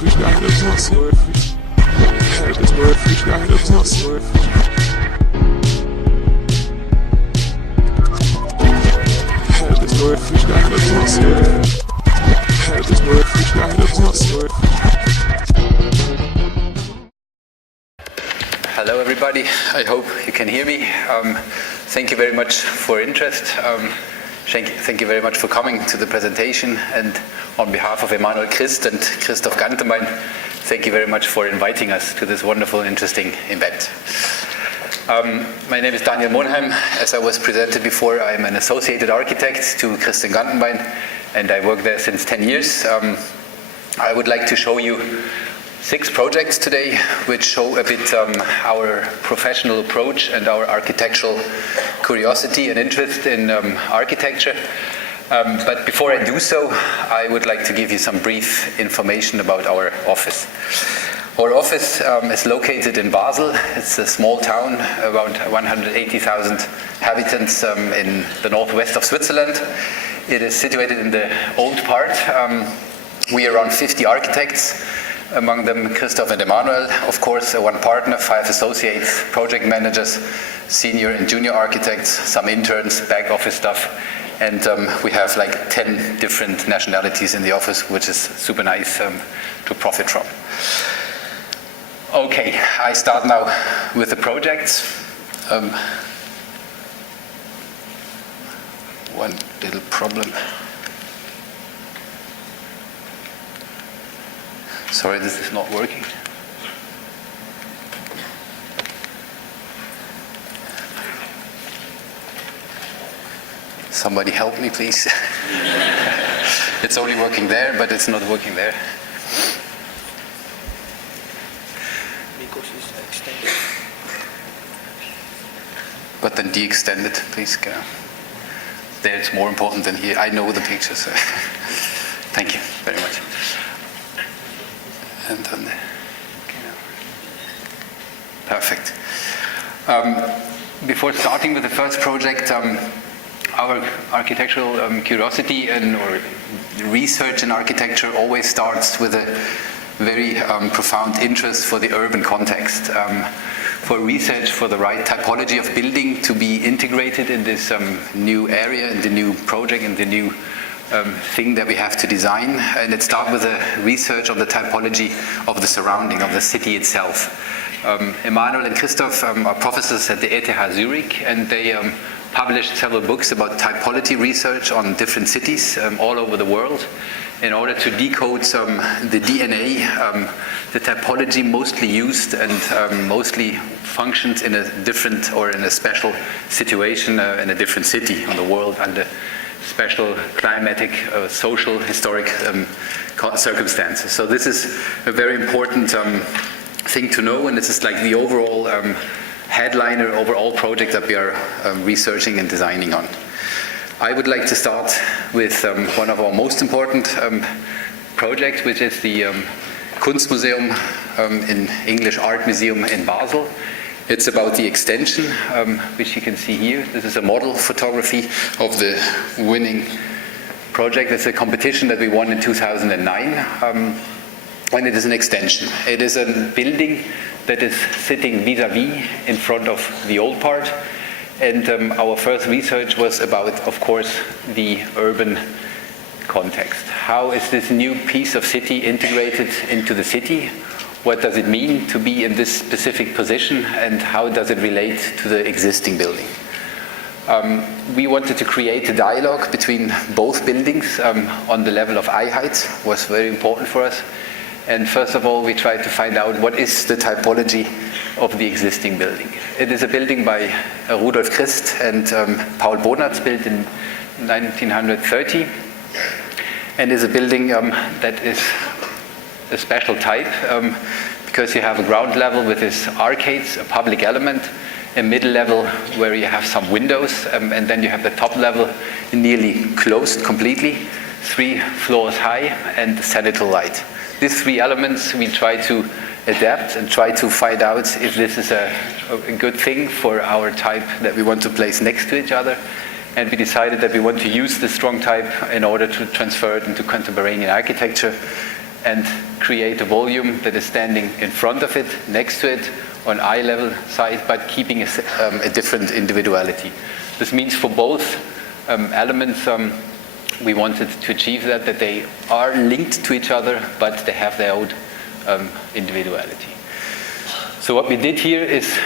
Hello everybody, I hope you can hear me. Thank you very much for interest. Thank you very much for coming to the presentation, and on behalf of Emanuel, Christ and Christoph Gantenbein, thank you very much for inviting us to this wonderful, interesting event. My name is Daniel Monheim. As I was presented before, I'm an associated architect to Christ Gantenbein, and I work there since 10 years. I would like to show you 6 projects today, which show a bit our professional approach and our architectural curiosity and interest in architecture. But before I do so, I would like to give you some brief information about our office. Our office is located in Basel. It's a small town, around 180,000 inhabitants in the northwest of Switzerland. It is situated in the old part. We are around 50 architects, among them Christoph and Emanuel, of course, one partner, 5 associates, project managers, senior and junior architects, some interns, back office staff, and we have like 10 different nationalities in the office, which is super nice to profit from. Okay, I start now with the projects. One little problem. Sorry, this is not working. Somebody help me, please. It's only working there, but it's not working there. Because it's extended. But then de-extend it, please. There it's more important than here. I know the pictures. Thank you very much. And then, perfect. Before starting with the first project, our architectural curiosity or research in architecture always starts with a very profound interest for the urban context. For research for the right typology of building to be integrated in this new area, in the new project, in the new thing that we have to design, and it starts with a research on the typology of the surrounding, of the city itself. Emanuel and Christoph are professors at the ETH Zurich, and they published several books about typology research on different cities all over the world in order to decode the DNA, the typology mostly used and mostly functions in a different or in a special situation in a different city on the world under special climatic, social, historic circumstances. So this is a very important thing to know, and this is like the overall headliner over all projects that we are researching and designing on. I would like to start with one of our most important projects, which is the Kunstmuseum, in English Art Museum in Basel. It's about the extension, which you can see here. This is a model photography of the winning project. It's a competition that we won in 2009, and it is an extension. It is a building that is sitting vis-a-vis in front of the old part, and our first research was about, of course, the urban context. How is this new piece of city integrated into the city? What does it mean to be in this specific position, and how does it relate to the existing building? We wanted to create a dialogue between both buildings on the level of eye height, was very important for us. And first of all, we tried to find out what is the typology of the existing building. It is a building by Rudolf Christ and Paul Bonatz, built in 1930, and is a building that is a special type because you have a ground level with its arcades, a public element, a middle level where you have some windows, and then you have the top level nearly closed completely, 3 floors high, and central light. These 3 elements we try to adapt and try to find out if this is a good thing for our type that we want to place next to each other. And we decided that we want to use the strong type in order to transfer it into contemporary architecture. and create a volume that is standing in front of it, next to it, on eye level side, but keeping a different individuality. This means for both elements, we wanted to achieve that they are linked to each other, but they have their own individuality. So what we did here is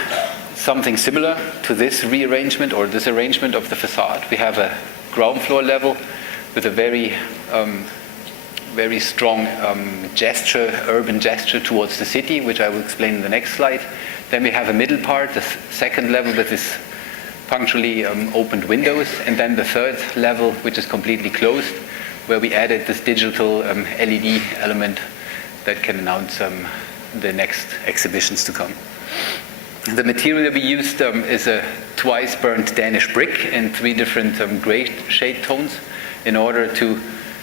something similar to this rearrangement or this arrangement of the facade. We have a ground floor level with a very strong urban gesture towards the city, which I will explain in the next slide. Then we have a middle part, the second level that is punctually opened windows, and then the third level, which is completely closed, where we added this digital LED element that can announce the next exhibitions to come. The material that we used is a twice burnt Danish brick in 3 different gray shade tones in order to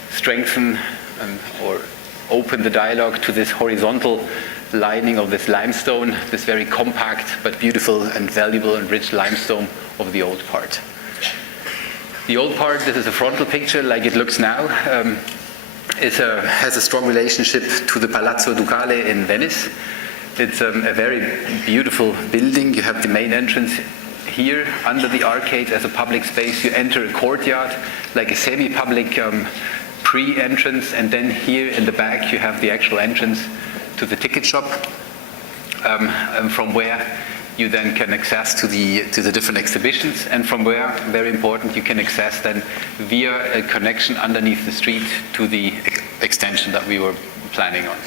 strengthen or open the dialogue to this horizontal lining of this limestone, this very compact but beautiful and valuable and rich limestone of the old part. The old part, this is a frontal picture like it looks now, has a strong relationship to the Palazzo Ducale in Venice. It's a very beautiful building. You have the main entrance here under the arcade as a public space. You enter a courtyard like a semi-public pre-entrance, and then here in the back you have the actual entrance to the ticket shop, from where you then can access to the different exhibitions, and from where, very important, you can access then via a connection underneath the street to the extension that we were planning on.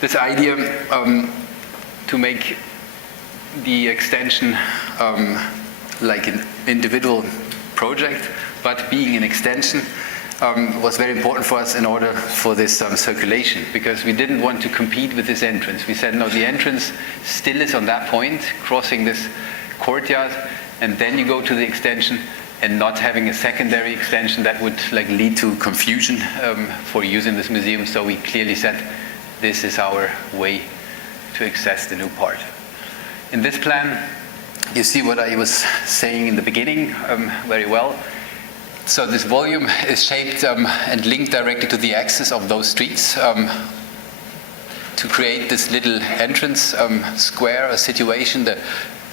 This idea to make the extension like an individual project, but being an extension, was very important for us in order for this circulation, because we didn't want to compete with this entrance. We said, no, the entrance still is on that point, crossing this courtyard, and then you go to the extension, and not having a secondary extension that would lead to confusion for using this museum. So we clearly said, this is our way to access the new part. In this plan, you see what I was saying in the beginning very well. So this volume is shaped and linked directly to the axis of those streets to create this little entrance square, a situation. The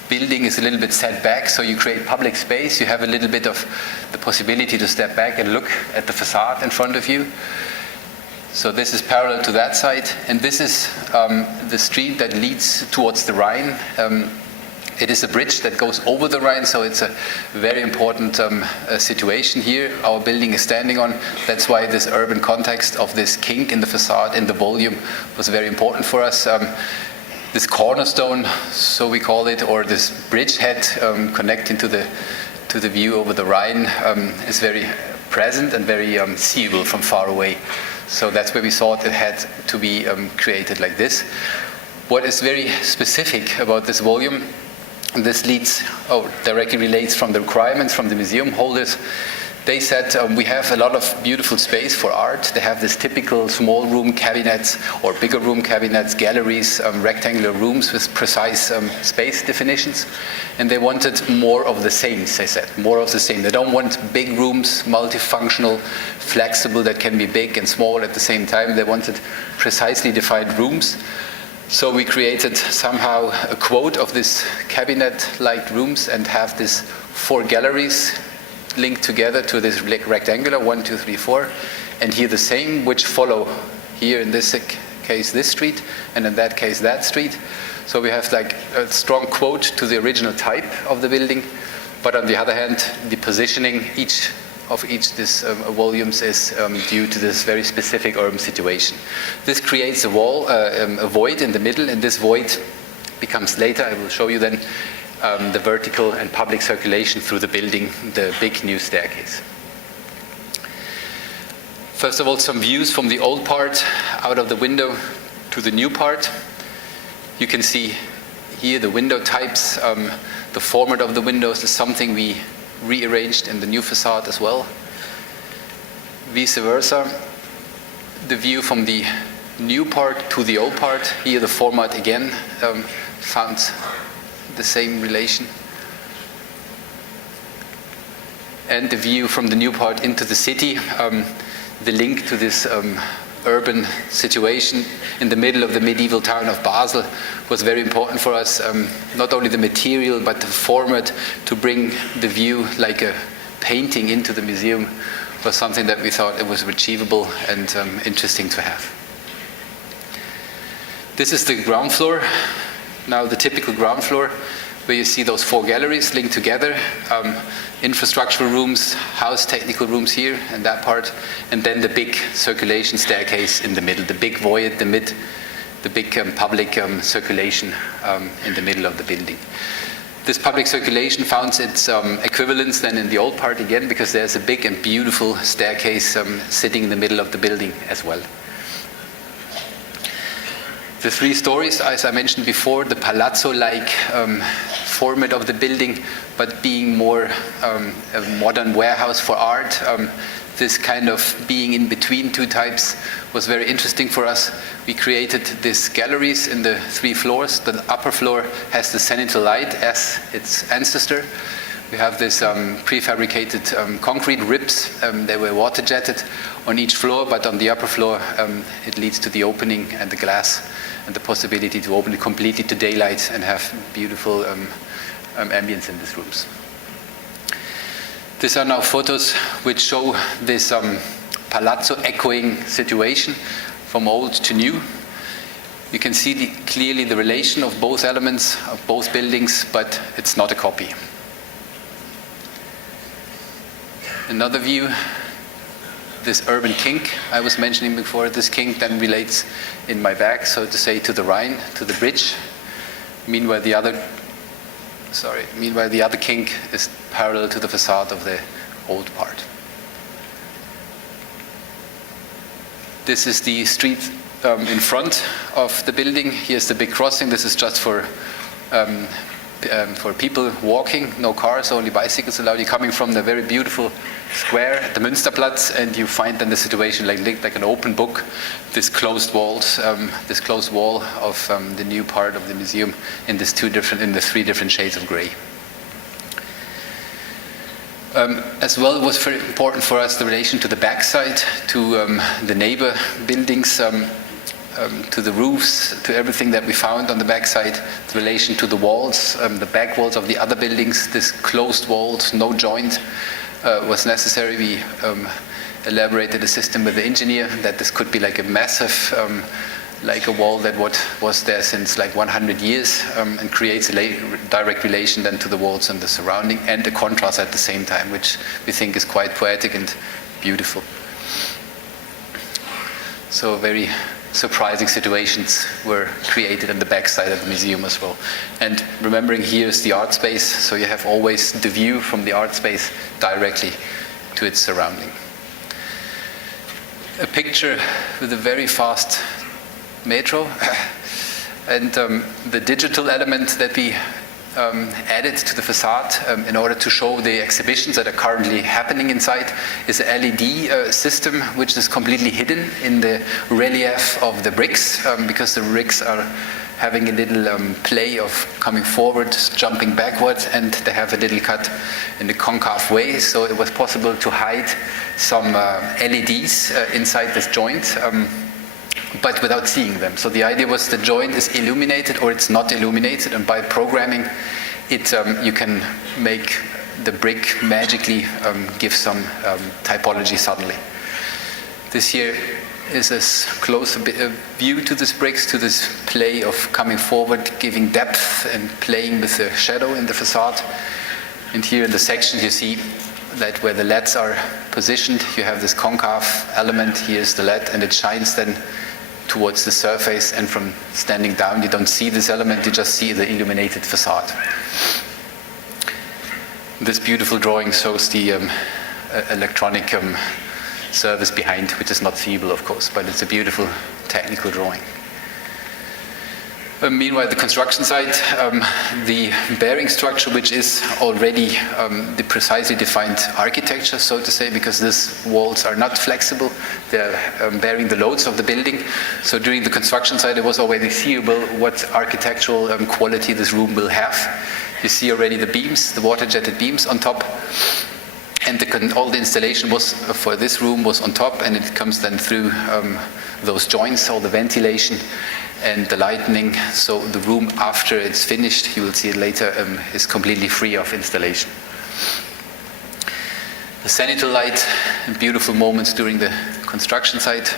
building is a little bit set back, so you create public space. You have a little bit of the possibility to step back and look at the facade in front of you. So this is parallel to that side, and this is the street that leads towards the Rhine. It is a bridge that goes over the Rhine, so it's a very important situation here our building is standing on. That's why this urban context of this kink in the facade, in the volume, was very important for us. This cornerstone, so we call it, or this bridgehead connecting to the view over the Rhine, is very present and very seeable from far away. So that's where we thought it had to be created like this. What is very specific about this volume, and this directly relates from the requirements from the museum holders. They said we have a lot of beautiful space for art. They have this typical small room cabinets or bigger room cabinets, galleries, rectangular rooms with precise space definitions. And they wanted more of the same, they said, more of the same. They don't want big rooms, multifunctional, flexible, that can be big and small at the same time. They wanted precisely defined rooms. So we created somehow a quote of this cabinet-like rooms and have these 4 galleries linked together to this rectangular 1, 2, 3, 4, and here the same, which follow here in this case this street, and in that case that street. So we have like a strong quote to the original type of the building, but on the other hand, the positioning each these volumes is due to this very specific urban situation. This creates a wall, a void in the middle, and this void becomes later, I will show you then, the vertical and public circulation through the building, the big new staircase. First of all, some views from the old part out of the window to the new part. You can see here the window types. The format of the windows is something we rearranged in the new facade as well. Vice versa, the view from the new part to the old part. Here the format again found the same relation. And the view from the new part into the city, the link to this urban situation in the middle of the medieval town of Basel was very important for us. Not only the material, but the format to bring the view like a painting into the museum was something that we thought it was achievable and interesting to have. This is the ground floor. Now the typical ground floor, where you see those 4 galleries linked together, infrastructural rooms, house technical rooms here and that part, and then the big circulation staircase in the middle, the big void, the big public circulation in the middle of the building. This public circulation found its equivalence then in the old part again, because there's a big and beautiful staircase sitting in the middle of the building as well. The 3 stories, as I mentioned before, the palazzo-like format of the building, but being more a modern warehouse for art. This kind of being in between 2 types was very interesting for us. We created these galleries in the 3 floors. The upper floor has the zenithal light as its ancestor. We have this prefabricated concrete ribs. They were water jetted on each floor, but on the upper floor it leads to the opening and the glass and the possibility to open it completely to daylight and have beautiful ambience in these rooms. These are now photos which show this palazzo echoing situation from old to new. You can see clearly the relation of both elements of both buildings, but it's not a copy. Another view, this urban kink I was mentioning before. This kink then relates in my back, so to say, to the Rhine, to the bridge. Meanwhile, the other kink is parallel to the facade of the old part. This is the street in front of the building. Here's the big crossing. This is just for people walking, no cars, only bicycles allowed. You're coming from the very beautiful square at the Münsterplatz, and you find then the situation like an open book, this closed walls, this closed wall of the new part of the museum in the 3 different shades of grey. As well, it was very important for us the relation to the backside, to the neighbor buildings, to the roofs, to everything that we found on the backside, the relation to the walls, the back walls of the other buildings. This closed walls, no joint, was necessary. We elaborated a system with the engineer that this could be like a massive, like a wall that was there since like 100 years, and creates a direct relation then to the walls and the surrounding, and a contrast at the same time, which we think is quite poetic and beautiful. So very surprising situations were created on the backside of the museum as well. And remembering, here is the art space, so you have always the view from the art space directly to its surrounding. A picture with a very fast metro and the digital element that we added to the facade in order to show the exhibitions that are currently happening inside is an LED system which is completely hidden in the relief of the bricks, because the bricks are having a little play of coming forward, jumping backwards, and they have a little cut in the concave way, so it was possible to hide some LEDs inside this joint, but without seeing them. So the idea was the joint is illuminated or it's not illuminated, and by programming it, you can make the brick magically give some typology suddenly. This here is as close a view to these bricks, to this play of coming forward, giving depth and playing with the shadow in the facade. And here in the section you see that where the LEDs are positioned, you have this concave element. Here's the LED, and it shines then towards the surface, and from standing down you don't see this element, you just see the illuminated facade. This beautiful drawing shows the electronic service behind, which is not feasible of course, but it's a beautiful technical drawing. Meanwhile, the construction site, the bearing structure, which is already the precisely defined architecture, so to say, because these walls are not flexible, they're bearing the loads of the building. So during the construction site, it was already seeable what architectural quality this room will have. You see already the beams, the water-jetted beams on top. And all the installation was for this room was on top, and it comes then through those joints, all the ventilation and the lighting. So the room, after it's finished, you will see it later, is completely free of installation. The zenithal light, beautiful moments during the construction site.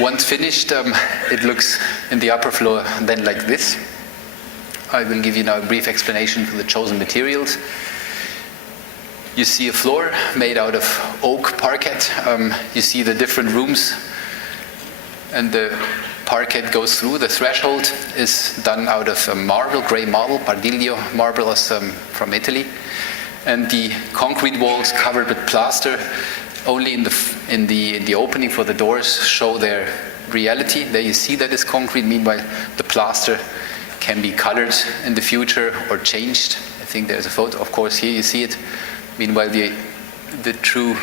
Once finished, it looks in the upper floor then like this. I will give you now a brief explanation for the chosen materials. You see a floor made out of oak parquet. You see the different rooms, and the parquet goes through. The threshold is done out of marble, grey marble, Pardiglio marble from Italy. And the concrete walls covered with plaster, only in the opening for the doors show their reality. There you see that is concrete. Meanwhile, the plaster can be colored in the future or changed. I think there's a photo, of course, here you see it. Meanwhile, the true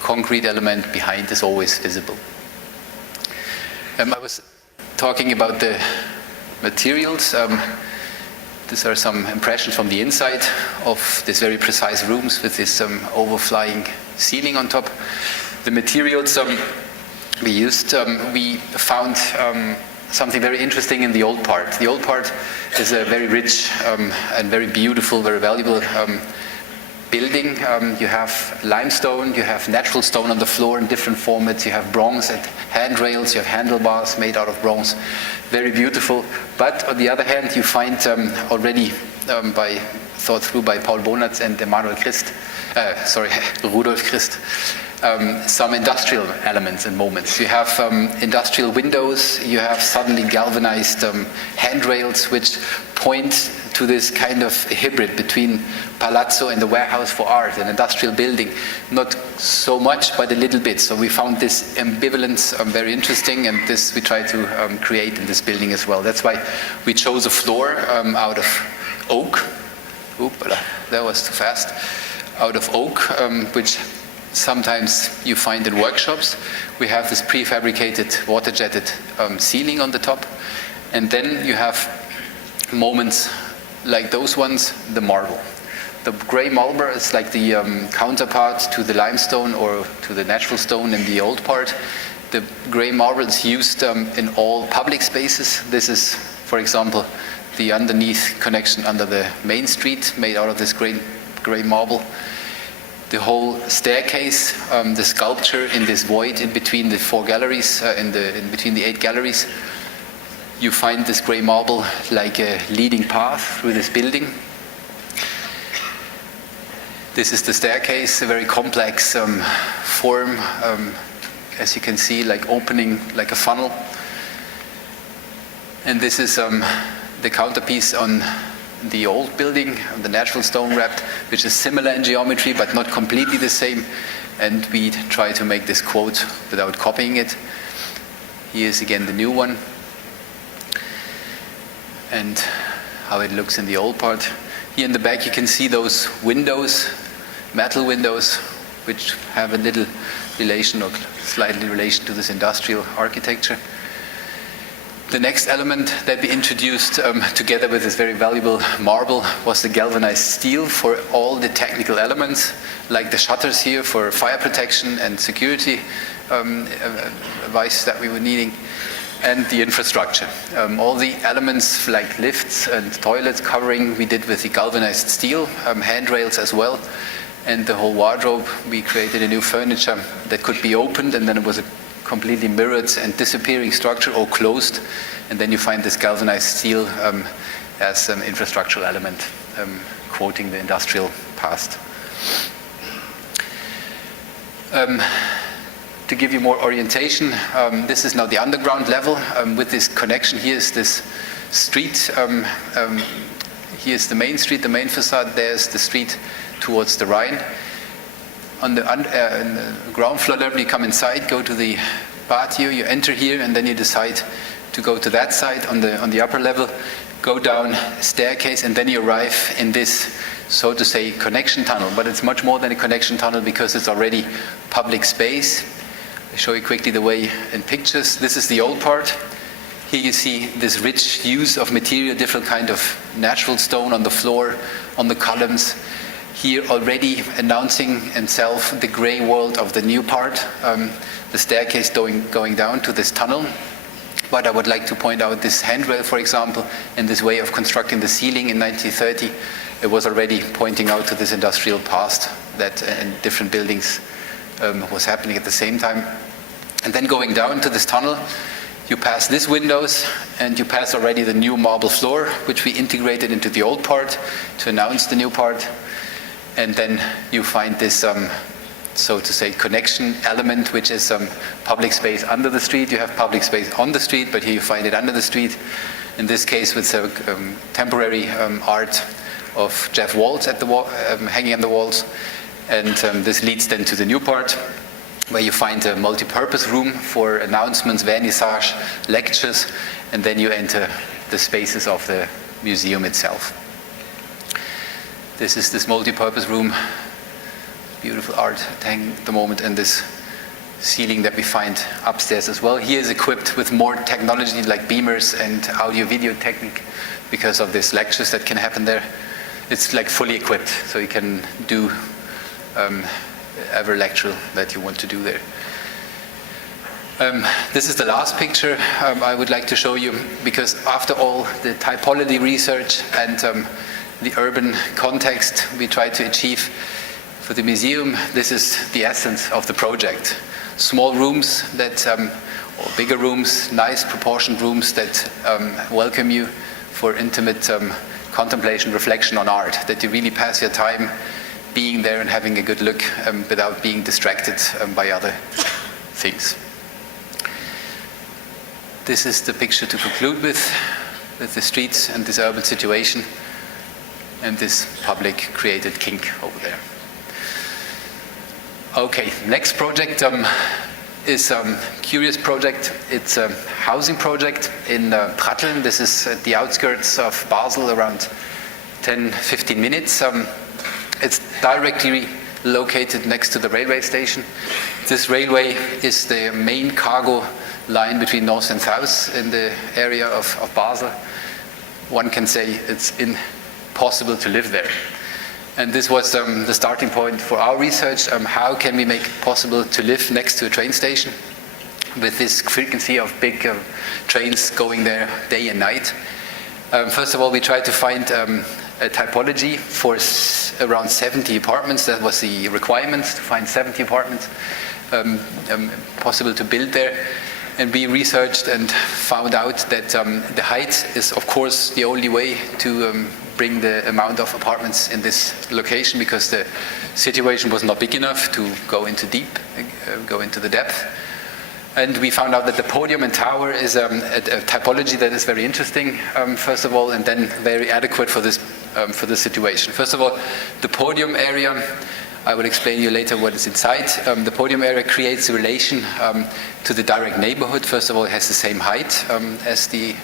concrete element behind is always visible. I was talking about the materials. These are some impressions from the inside of these very precise rooms with this overflying ceiling on top. The materials we used, we found something very interesting in the old part. The old part is a very rich and very beautiful, very valuable building. You have limestone, you have natural stone on the floor in different formats, you have bronze and handrails, you have handlebars made out of bronze. Very beautiful. But on the other hand, you find already thought through by Paul Bonatz and Emanuel Rudolf Christ, some industrial elements and moments. You have industrial windows, you have suddenly galvanized handrails which point to this kind of hybrid between palazzo and the warehouse for art, an industrial building. Not so much, but a little bit. So we found this ambivalence very interesting, and this we try to create in this building as well. That's why we chose a floor out of oak. That was too fast. Out of oak, which sometimes you find in workshops. We have this prefabricated water-jetted ceiling on the top, and then you have moments like those ones, the marble. The grey marble is like the counterpart to the limestone or to the natural stone in the old part. The grey marble is used in all public spaces. This is, for example, the underneath connection under the main street made out of this grey marble. The whole staircase, the sculpture in this void in between the 4 galleries, in between the 8 galleries, you find this grey marble like a leading path through this building. This is the staircase, a very complex form, as you can see, like opening like a funnel. And this is the counterpiece on the old building, the natural stone wrapped, which is similar in geometry but not completely the same. And we try to make this quote without copying it. Here's again the new one, and how it looks in the old part. Here in the back you can see those windows, metal windows, which have a little relation or slightly relation to this industrial architecture. The next element that we introduced together with this very valuable marble was the galvanized steel for all the technical elements, like the shutters here for fire protection and security device that we were needing. And the infrastructure. All the elements like lifts and toilets covering we did with the galvanized steel, handrails as well, and the whole wardrobe. We created a new furniture that could be opened, and then it was a completely mirrored and disappearing structure, or closed, and then you find this galvanized steel as an infrastructural element, quoting the industrial past. To give you more orientation, this is now the underground level. With this connection, here is this street. Here's the main street, the main facade. There's the street towards the Rhine. On the ground floor level, you come inside, go to the patio, you enter here, and then you decide to go to that side on the upper level, go down a staircase, and then you arrive in this, so to say, connection tunnel. But it's much more than a connection tunnel because it's already public space. I'll show you quickly the way in pictures. This is the old part. Here you see this rich use of material, different kind of natural stone on the floor, on the columns. Here already announcing itself the grey world of the new part, the staircase going down to this tunnel. But I would like to point out this handrail, for example, and this way of constructing the ceiling in 1930. It was already pointing out to this industrial past that in different buildings was happening at the same time. And then going down to this tunnel, you pass these windows and you pass already the new marble floor, which we integrated into the old part to announce the new part. And then you find this, so to say, connection element, which is public space under the street. You have public space on the street, but here you find it under the street. In this case, with temporary art of Jeff Waltz at the wall, hanging on the walls. And this leads then to the new part, where you find a multi-purpose room for announcements, vernissage, lectures, and then you enter the spaces of the museum itself. This is this multi-purpose room, beautiful art hanging at the moment, and this ceiling that we find upstairs as well. Here is equipped with more technology like beamers and audio-video technique because of these lectures that can happen there. It's like fully equipped, so you can do every lecture that you want to do there. This is the last picture I would like to show you, because after all the typology research and the urban context we try to achieve for the museum, this is the essence of the project. Small rooms that, or bigger rooms, nice proportioned rooms that welcome you for intimate contemplation, reflection on art, that you really pass your time being there and having a good look without being distracted by other things. This is the picture to conclude with the streets and this urban situation and this public created kink over there. Okay, next project is a curious project. It's a housing project in Pratteln. This is at the outskirts of Basel, around 10-15 minutes. It's directly located next to the railway station. This railway is the main cargo line between north and south in the area of Basel. One can say it's impossible to live there. And this was the starting point for our research. How can we make it possible to live next to a train station with this frequency of big trains going there day and night? First of all, we tried to find a typology for around 70 apartments. That was the requirement, to find 70 apartments possible to build there. And we researched and found out that the height is, of course, the only way to bring the amount of apartments in this location, because the situation was not big enough to go into the depth. And we found out that the podium and tower is a typology that is very interesting, first of all, and then very adequate for this situation. First of all, the podium area, I will explain to you later what is inside. The podium area creates a relation to the direct neighborhood. First of all, it has the same height as the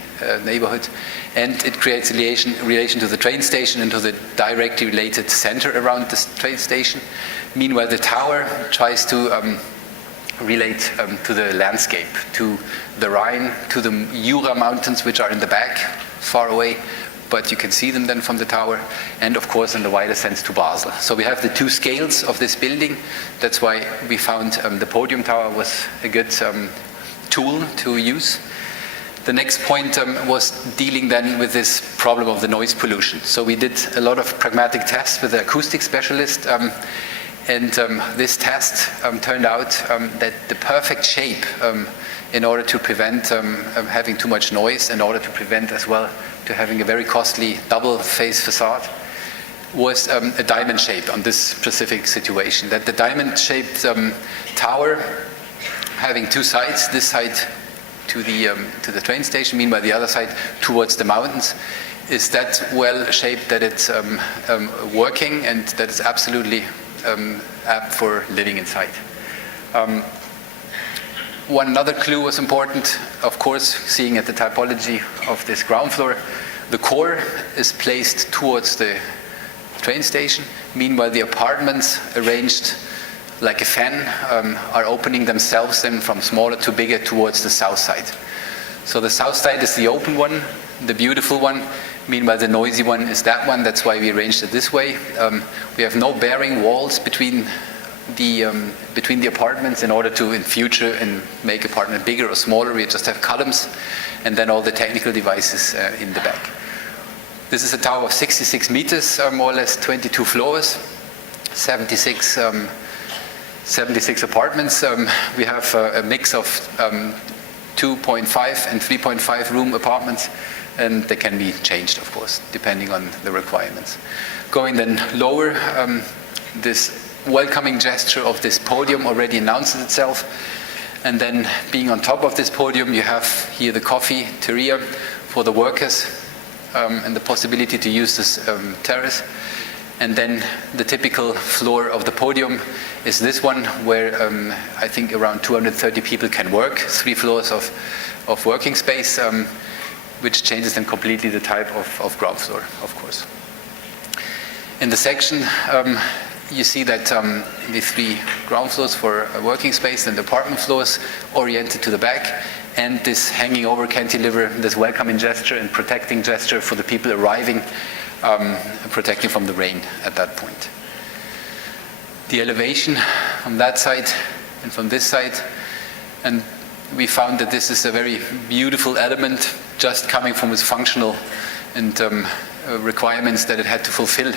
neighborhood, and it creates a relation to the train station and to the directly related center around the train station. Meanwhile, the tower tries to relate to the landscape, to the Rhine, to the Jura mountains, which are in the back, far away, but you can see them then from the tower, and of course in the wider sense to Basel. So we have the two scales of this building. That's why we found the podium tower was a good tool to use. The next point was dealing then with this problem of the noise pollution. So we did a lot of pragmatic tests with the acoustic specialist, and this test turned out that the perfect shape in order to prevent having too much noise, in order to prevent as well to having a very costly double-face facade, was a diamond shape on this specific situation. That the diamond-shaped tower, having two sides, this side to the train station, meanwhile the other side towards the mountains, is that well shaped that it's working and that it's absolutely apt for living inside. One another clue was important, of course, seeing at the typology of this ground floor. The core is placed towards the train station. Meanwhile, the apartments, arranged like a fan, are opening themselves then from smaller to bigger towards the south side. So the south side is the open one, the beautiful one. Meanwhile, the noisy one is that one. That's why we arranged it this way. We have no bearing walls between the apartments in order to, in future, and make apartment bigger or smaller. We just have columns, and then all the technical devices in the back. This is a tower of 66 meters, more or less 22 floors, 76 apartments. We have a mix of 2.5 and 3.5 room apartments, and they can be changed, of course, depending on the requirements. Going then lower, this welcoming gesture of this podium already announces itself, and then being on top of this podium, you have here the cafeteria for the workers, and the possibility to use this terrace. And then the typical floor of the podium is this one, where I think around 230 people can work, 3 floors of working space, which changes then completely the type of ground floor, of course. In the section, you see that the 3 ground floors for a working space and the apartment floors oriented to the back, and this hanging over cantilever, this welcoming gesture and protecting gesture for the people arriving, protecting from the rain at that point. The elevation from that side and from this side, and we found that this is a very beautiful element just coming from its functional and requirements that it had to fulfill.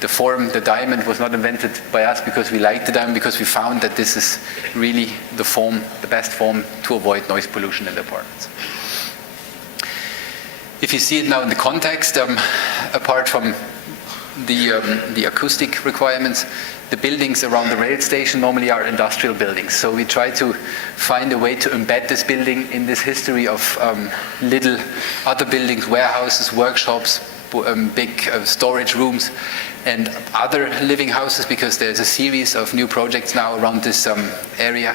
The form, the diamond, was not invented by us because we liked the diamond, because we found that this is really the form, the best form to avoid noise pollution in the apartments. If you see it now in the context, apart from the acoustic requirements, the buildings around the rail station normally are industrial buildings. So we try to find a way to embed this building in this history of little other buildings, warehouses, workshops, big storage rooms, and other living houses, because there's a series of new projects now around this area,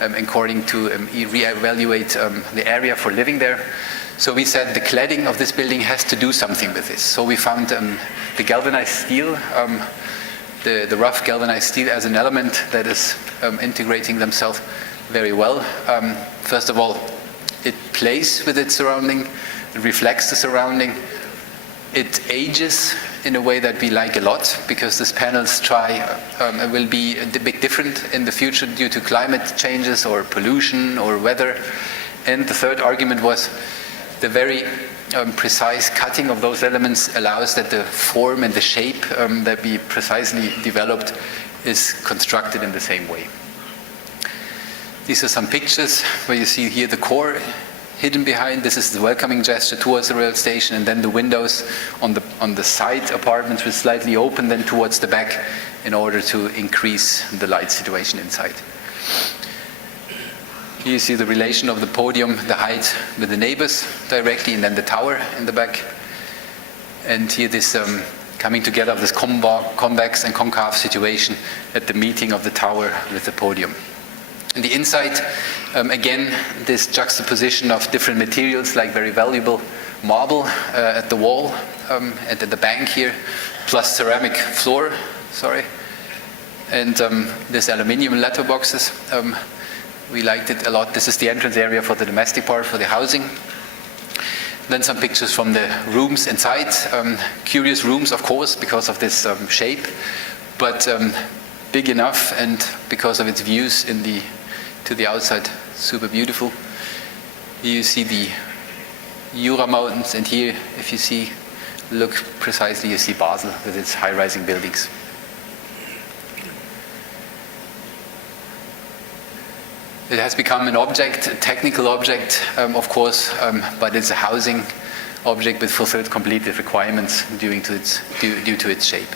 according to re-evaluate the area for living there. So we said the cladding of this building has to do something with this. So we found the galvanized steel, the rough galvanized steel, as an element that is integrating themselves very well. First of all, it plays with its surrounding, it reflects the surrounding. It ages in a way that we like a lot, because these panels will be a bit different in the future due to climate changes or pollution or weather. And the third argument was the very precise cutting of those elements allows that the form and the shape that we precisely developed is constructed in the same way. These are some pictures where you see here the core hidden behind. This is the welcoming gesture towards the rail station, and then the windows on the side apartments will slightly open then towards the back in order to increase the light situation inside. Here you see the relation of the podium, the height with the neighbors directly, and then the tower in the back. And here this coming together of this convex and concave situation at the meeting of the tower with the podium. In the inside, again, this juxtaposition of different materials, like very valuable marble at the wall and at the bank here, plus ceramic floor, and this aluminium letterboxes. We liked it a lot. This is the entrance area for the domestic part, for the housing. Then some pictures from the rooms inside. Curious rooms, of course, because of this shape, but big enough, and because of its views to the outside, super beautiful. Here you see the Jura Mountains, and here, if you look precisely, you see Basel with its high-rising buildings. It has become an object, a technical object, of course, but it's a housing object that fulfills completely the requirements due to its shape.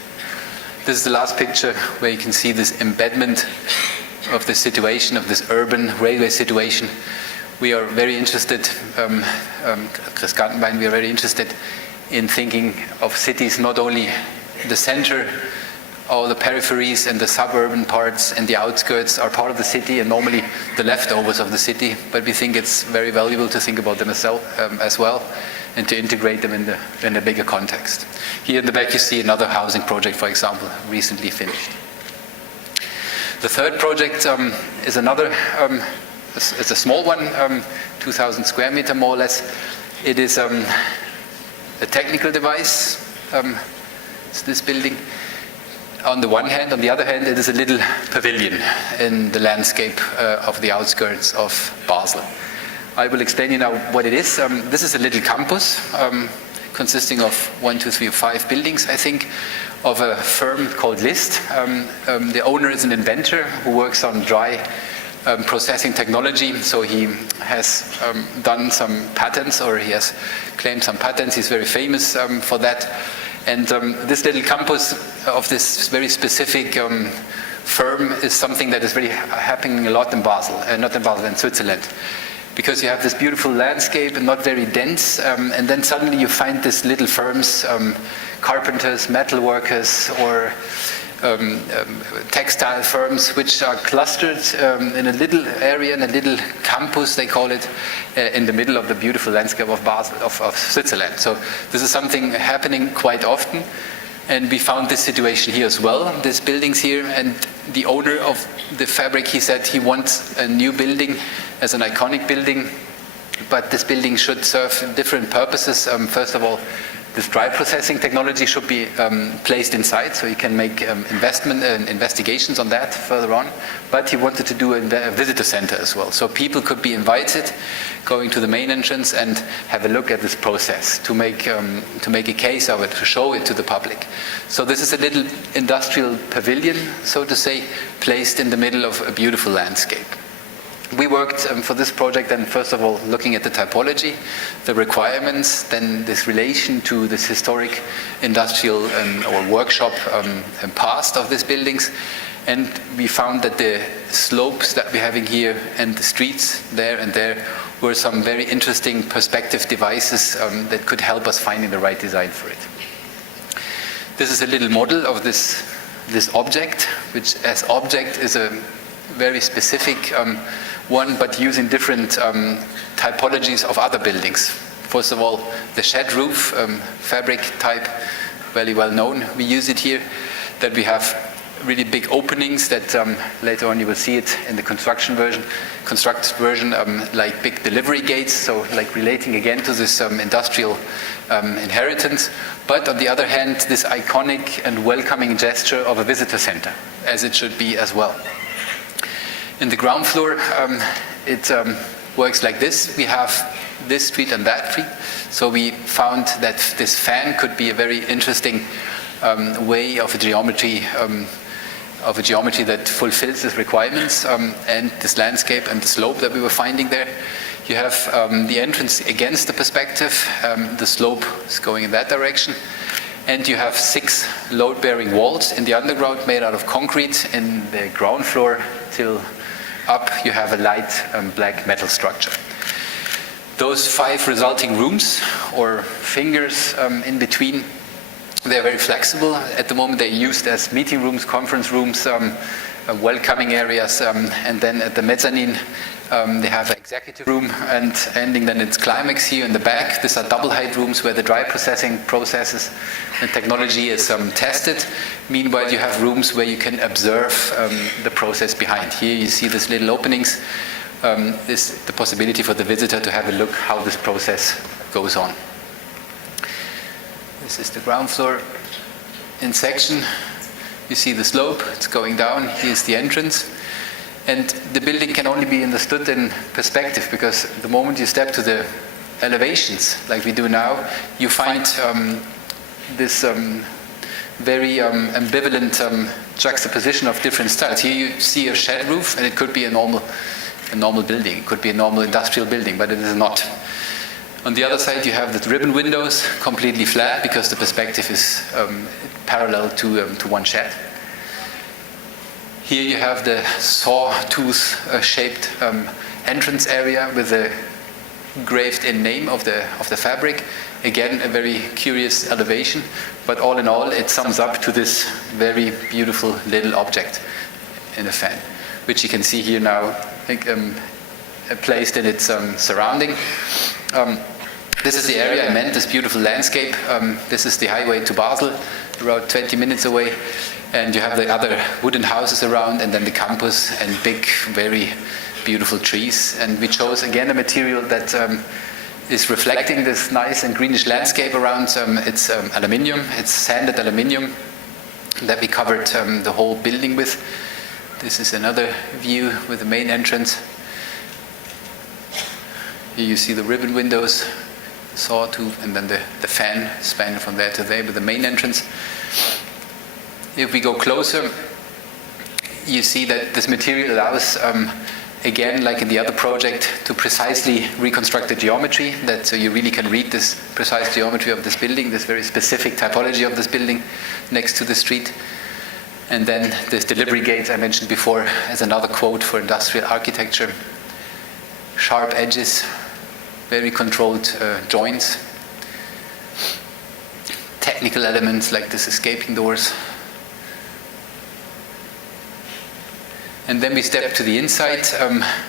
This is the last picture where you can see this embedment of the situation, of this urban railway situation. We are very interested, Christ Gantenbein, we are very interested in thinking of cities, not only the center, all the peripheries and the suburban parts and the outskirts are part of the city, and normally the leftovers of the city, but we think it's very valuable to think about them as well, and to integrate them in a bigger context. Here in the back you see another housing project, for example, recently finished. The third project is another it's a small one, 2,000 square meter more or less. It is a technical device, it's this building. On the one hand, on the other hand, it is a little pavilion in the landscape of the outskirts of Basel. I will explain you now what it is. This is a little campus consisting of 1, 2, 3, or 5 buildings, I think, of a firm called List. The owner is an inventor who works on dry processing technology, so he has done some patents, or he has claimed some patents. He's very famous for that. And this little campus of this very specific firm is something that is really happening a lot in Basel, not in Basel, in Switzerland. Because you have this beautiful landscape and not very dense, and then suddenly you find these little firms, carpenters, metal workers, or textile firms, which are clustered in a little area, in a little campus, they call it, in the middle of the beautiful landscape of Basel, of Switzerland. So this is something happening quite often, and we found this situation here as well, these buildings here, and the owner of the fabric, he said he wants a new building as an iconic building, but this building should serve different purposes. First of all, this dry processing technology should be placed inside, so you can make investigations on that further on. But he wanted to do a visitor center as well, so people could be invited, going to the main entrance and have a look at this process to make a case of it, to show it to the public. So this is a little industrial pavilion, so to say, placed in the middle of a beautiful landscape. We worked for this project, and first of all, looking at the typology, the requirements, then this relation to this historic industrial or workshop past of these buildings. And we found that the slopes that we're having here and the streets there and there were some very interesting perspective devices that could help us finding the right design for it. This is a little model of this object, which as object is a very specific one, but using different typologies of other buildings. First of all, the shed roof, fabric type, very well known. We use it here. That we have really big openings that later on you will see it in the constructed version, like big delivery gates, so like relating again to this industrial inheritance. But on the other hand, this iconic and welcoming gesture of a visitor center, as it should be as well. In the ground floor, it works like this. We have this street and that street. So we found that this fan could be a very interesting way of a geometry that fulfills these requirements, and this landscape and the slope that we were finding there. You have the entrance against the perspective. The slope is going in that direction. And you have 6 load-bearing walls in the underground made out of concrete. In the ground floor till up, you have a light black metal structure. Those 5 resulting rooms, or fingers in between, they're very flexible. At the moment, they're used as meeting rooms, conference rooms, welcoming areas, and then at the mezzanine, they have an executive room, and ending then its climax here in the back. These are double height rooms where the dry processing processes and technology is tested. Meanwhile, you have rooms where you can observe the process behind. Here you see these little openings. Is the possibility for the visitor to have a look how this process goes on. This is the ground floor in section. You see the slope, it's going down. Here's the entrance. And the building can only be understood in perspective, because the moment you step to the elevations, like we do now, you find this very ambivalent juxtaposition of different styles. Here you see a shed roof, and it could be a normal building. It could be a normal industrial building, but it is not. On the other side, you have the ribbon windows, completely flat, because the perspective is parallel to one shed. Here you have the sawtooth-shaped entrance area with the graved-in name of the fabric. Again, a very curious elevation, but all in all, it sums up to this very beautiful little object in the fan, which you can see here now, placed in its surrounding. This is the area I meant, this beautiful landscape. This is the highway to Basel, about 20 minutes away. And you have the other wooden houses around, and then the campus and big, very beautiful trees. And we chose again a material that is reflecting this nice and greenish landscape around. It's aluminium, it's sanded aluminium that we covered the whole building with. This is another view with the main entrance. Here you see the ribbon windows, the sawtooth, and then the fan span from there to there with the main entrance. If we go closer, you see that this material allows, again, like in the other project, to precisely reconstruct the geometry, that so you really can read this precise geometry of this building, this very specific typology of this building next to the street. And then this delivery gate I mentioned before as another quote for industrial architecture. Sharp edges, very controlled joints, technical elements like this escaping doors. And then we step to the inside.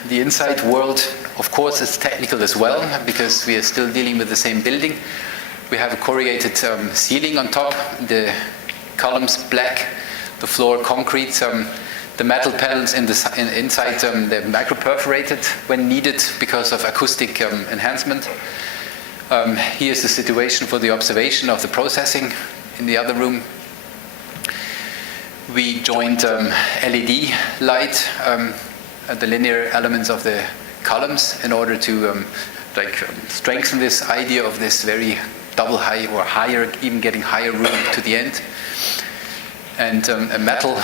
The inside world, of course, is technical as well, because we are still dealing with the same building. We have a corrugated ceiling on top, the columns black, the floor concrete. The metal panels inside, they're micro-perforated when needed because of acoustic enhancement. Here's the situation for the observation of the processing in the other room. We joined LED light at the linear elements of the columns in order to strengthen this idea of this very double high or higher, even getting higher room to the end. And a metal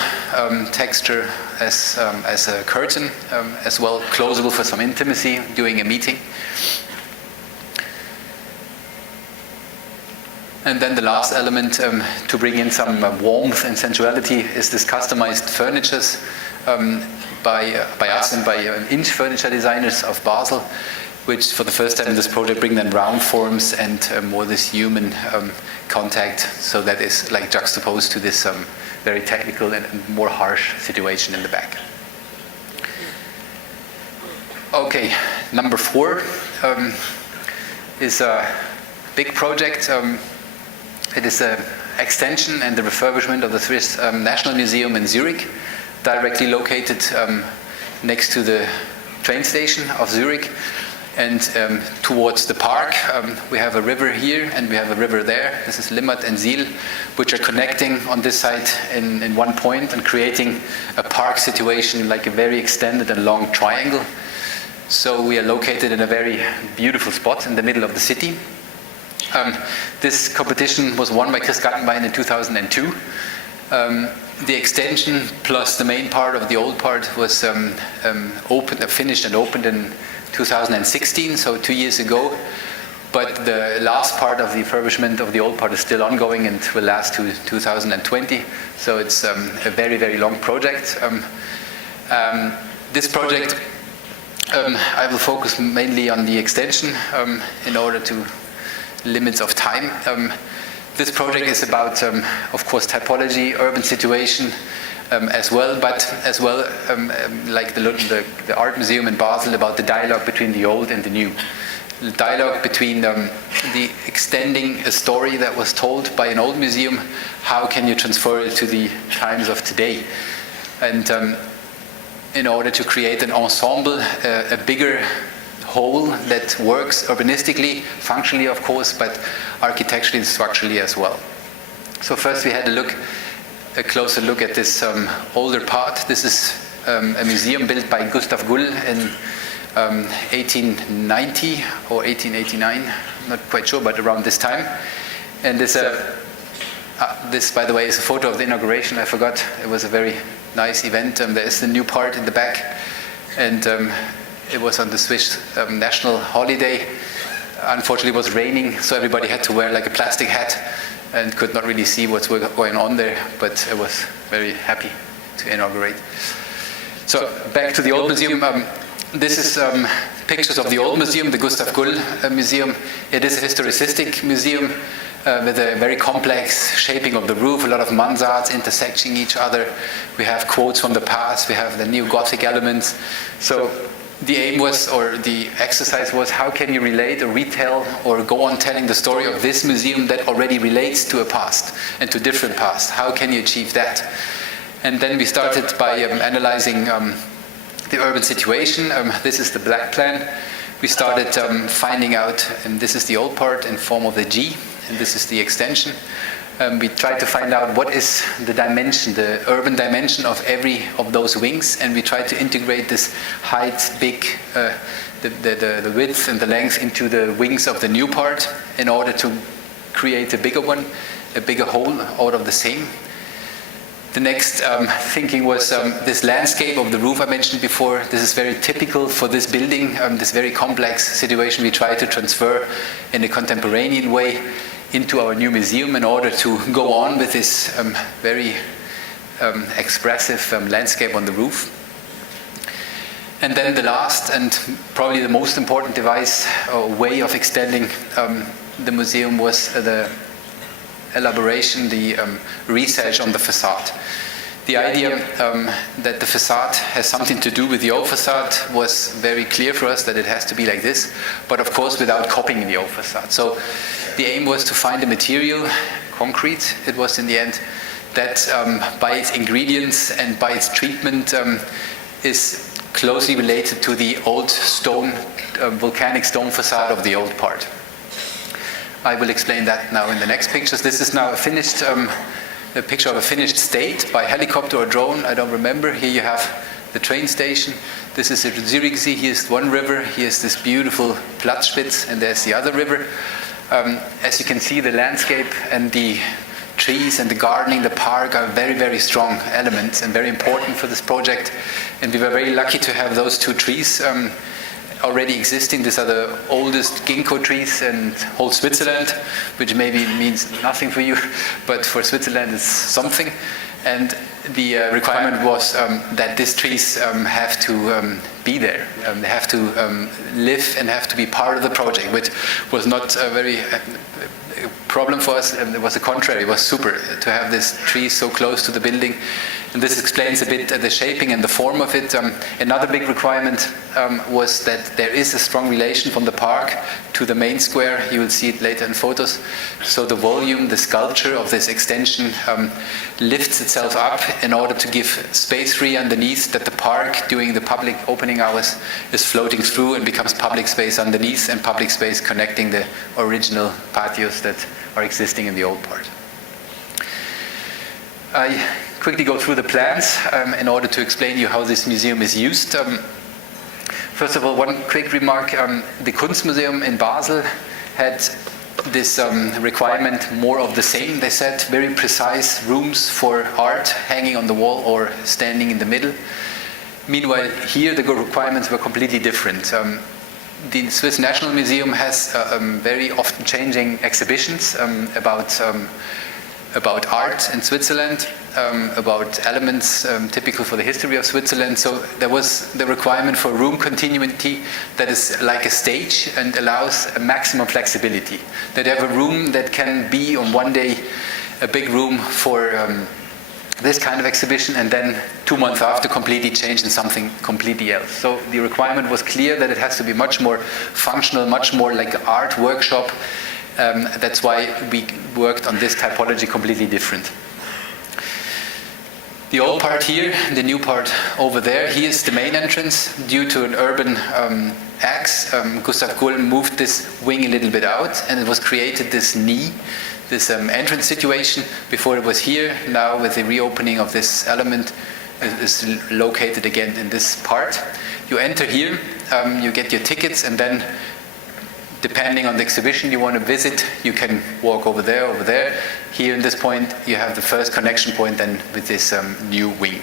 texture as a curtain, as well closable for some intimacy during a meeting. And then the last element to bring in some warmth and sensuality is this customized furnitures by us and by Inch furniture designers of Basel, which for the first time in this project bring then round forms and more this human contact, so that is like juxtaposed to this very technical and more harsh situation in the back. Okay, number 4 is a big project. It is an extension and the refurbishment of the Swiss National Museum in Zurich, directly located next to the train station of Zurich. And towards the park, we have a river here and we have a river there. This is Limmat and Siel, which are connecting on this side in one point and creating a park situation like a very extended and long triangle. So we are located in a very beautiful spot in the middle of the city. This competition was won by Christ Gantenbein in 2002. The extension plus the main part of the old part was finished and opened in 2016, so 2 years ago. But the last part of the refurbishment of the old part is still ongoing and will last to 2020. So it's a very, very long project. This project, I will focus mainly on the extension in order to limits of time. This project is about, of course, typology, urban situation as well, but as well, like the art museum in Basel, about the dialogue between the old and the new. The dialogue between the extending a story that was told by an old museum, how can you transfer it to the times of today? And in order to create an ensemble, a bigger whole that works urbanistically, functionally of course, but architecturally and structurally as well. So first we had a closer look at this older part. This is a museum built by Gustav Gull in 1890 or 1889, I'm not quite sure, but around this time. And this, by the way, is a photo of the inauguration. I forgot, it was a very nice event. There is the new part in the back, and it was on the Swiss national holiday. Unfortunately, it was raining, so everybody had to wear like a plastic hat and could not really see what's going on there, but I was very happy to inaugurate. So back to the old museum. This is pictures of the old museum, the Gustav Gull museum. It is a historicistic museum with a very complex shaping of the roof, a lot of mansards intersecting each other. We have quotes from the past, we have the neo-Gothic elements. So the aim was, or the exercise was, how can you relate or retell or go on telling the story of this museum that already relates to a past and to different past? How can you achieve that? And then we started by analyzing the urban situation. This is the black plan. We started finding out, and this is the old part in form of the G, and this is the extension. We tried to find out what is the dimension, the urban dimension of every of those wings, and we tried to integrate this height, the width and the length into the wings of the new part in order to create a bigger one, a bigger whole out of the same. The next thinking was this landscape of the roof I mentioned before. This is very typical for this building, this very complex situation we try to transfer in a contemporanean way into our new museum in order to go on with this very expressive landscape on the roof. And then the last and probably the most important device or way of extending the museum was the elaboration, the research on the facade. The idea that the facade has something to do with the old facade was very clear for us, that it has to be like this, but of course without copying the old facade. So the aim was to find a material, concrete it was in the end, that by its ingredients and by its treatment is closely related to the old stone, volcanic stone facade of the old part. I will explain that now in the next pictures. This is now a finished, a picture of a finished state by helicopter or drone, I don't remember. Here you have the train station. This is Zurich. Here's one river. Here's this beautiful Platzspitz, and there's the other river. As you can see, the landscape and the trees and the gardening, the park are very, very strong elements and very important for this project. And we were very lucky to have those two trees already existing. These are the oldest ginkgo trees in whole Switzerland, which maybe means nothing for you, but for Switzerland it's something. And the requirement was that these trees have to be there. They have to live and have to be part of the project, which was not a very problem for us. It was the contrary. It was super to have this tree so close to the building. And this explains a bit the shaping and the form of it. Another big requirement was that there is a strong relation from the park to the main square. You will see it later in photos. So the volume, the sculpture of this extension lifts itself up in order to give space free underneath, that the park during the public opening hours is floating through and becomes public space underneath and public space connecting the original patios that are existing in the old part. I quickly go through the plans in order to explain you how this museum is used. First of all, one quick remark. The Kunstmuseum in Basel had this requirement, more of the same. They said very precise rooms for art hanging on the wall or standing in the middle. Meanwhile, here the requirements were completely different. The Swiss National Museum has very often changing exhibitions about art in Switzerland, about elements typical for the history of Switzerland. So there was the requirement for room continuity that is like a stage and allows a maximum flexibility. That you have a room that can be on one day a big room for this kind of exhibition, and then 2 months after completely change in something completely else. So the requirement was clear that it has to be much more functional, much more like an art workshop. That's why we worked on this typology completely different. The old part here, the new part over there, here's the main entrance. Due to an urban axe, Gustav Gull moved this wing a little bit out, and it was created this knee, this entrance situation. Before it was here, now with the reopening of this element, it is located again in this part. You enter here, you get your tickets, and then depending on the exhibition you want to visit, you can walk over there, over there. Here in this point, you have the first connection point then with this new wing.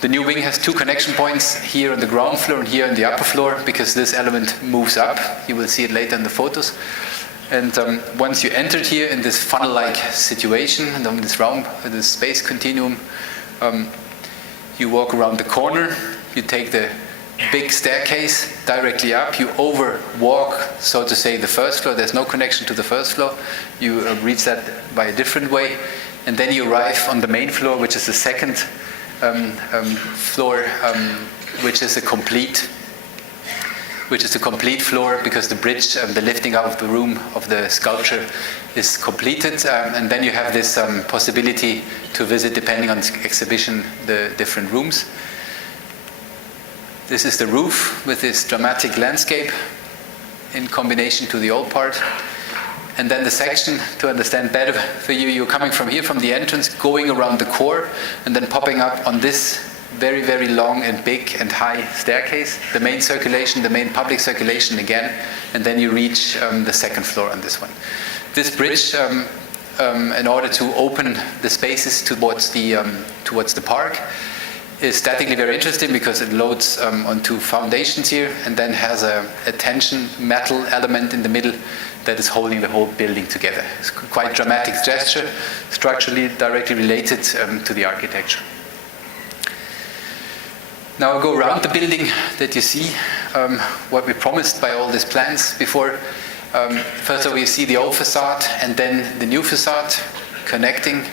The new wing has 2 connection points, here on the ground floor and here on the upper floor, because this element moves up. You will see it later in the photos. And once you entered here in this funnel-like situation, and on this round, this space continuum, you walk around the corner, you take the big staircase directly up, you overwalk, so to say, the first floor. There's no connection to the first floor. You reach that by a different way, and then you arrive on the main floor, which is the second floor, which is a complete floor, because the bridge, the lifting out of the room of the sculpture is completed, and then you have this possibility to visit, depending on the exhibition, the different rooms. This is the roof with this dramatic landscape in combination to the old part. And then the section, to understand better for you, you're coming from here, from the entrance, going around the core, and then popping up on this very, very long and big and high staircase, the main circulation, the main public circulation again, and then you reach the second floor on this one. This bridge, in order to open the spaces towards the park, is statically very interesting because it loads onto foundations here and then has a tension metal element in the middle that is holding the whole building together. It's quite a dramatic gesture, structurally directly related to the architecture. Now I'll go around the building that you see, what we promised by all these plans before. First of all, you see the old facade and then the new facade connecting,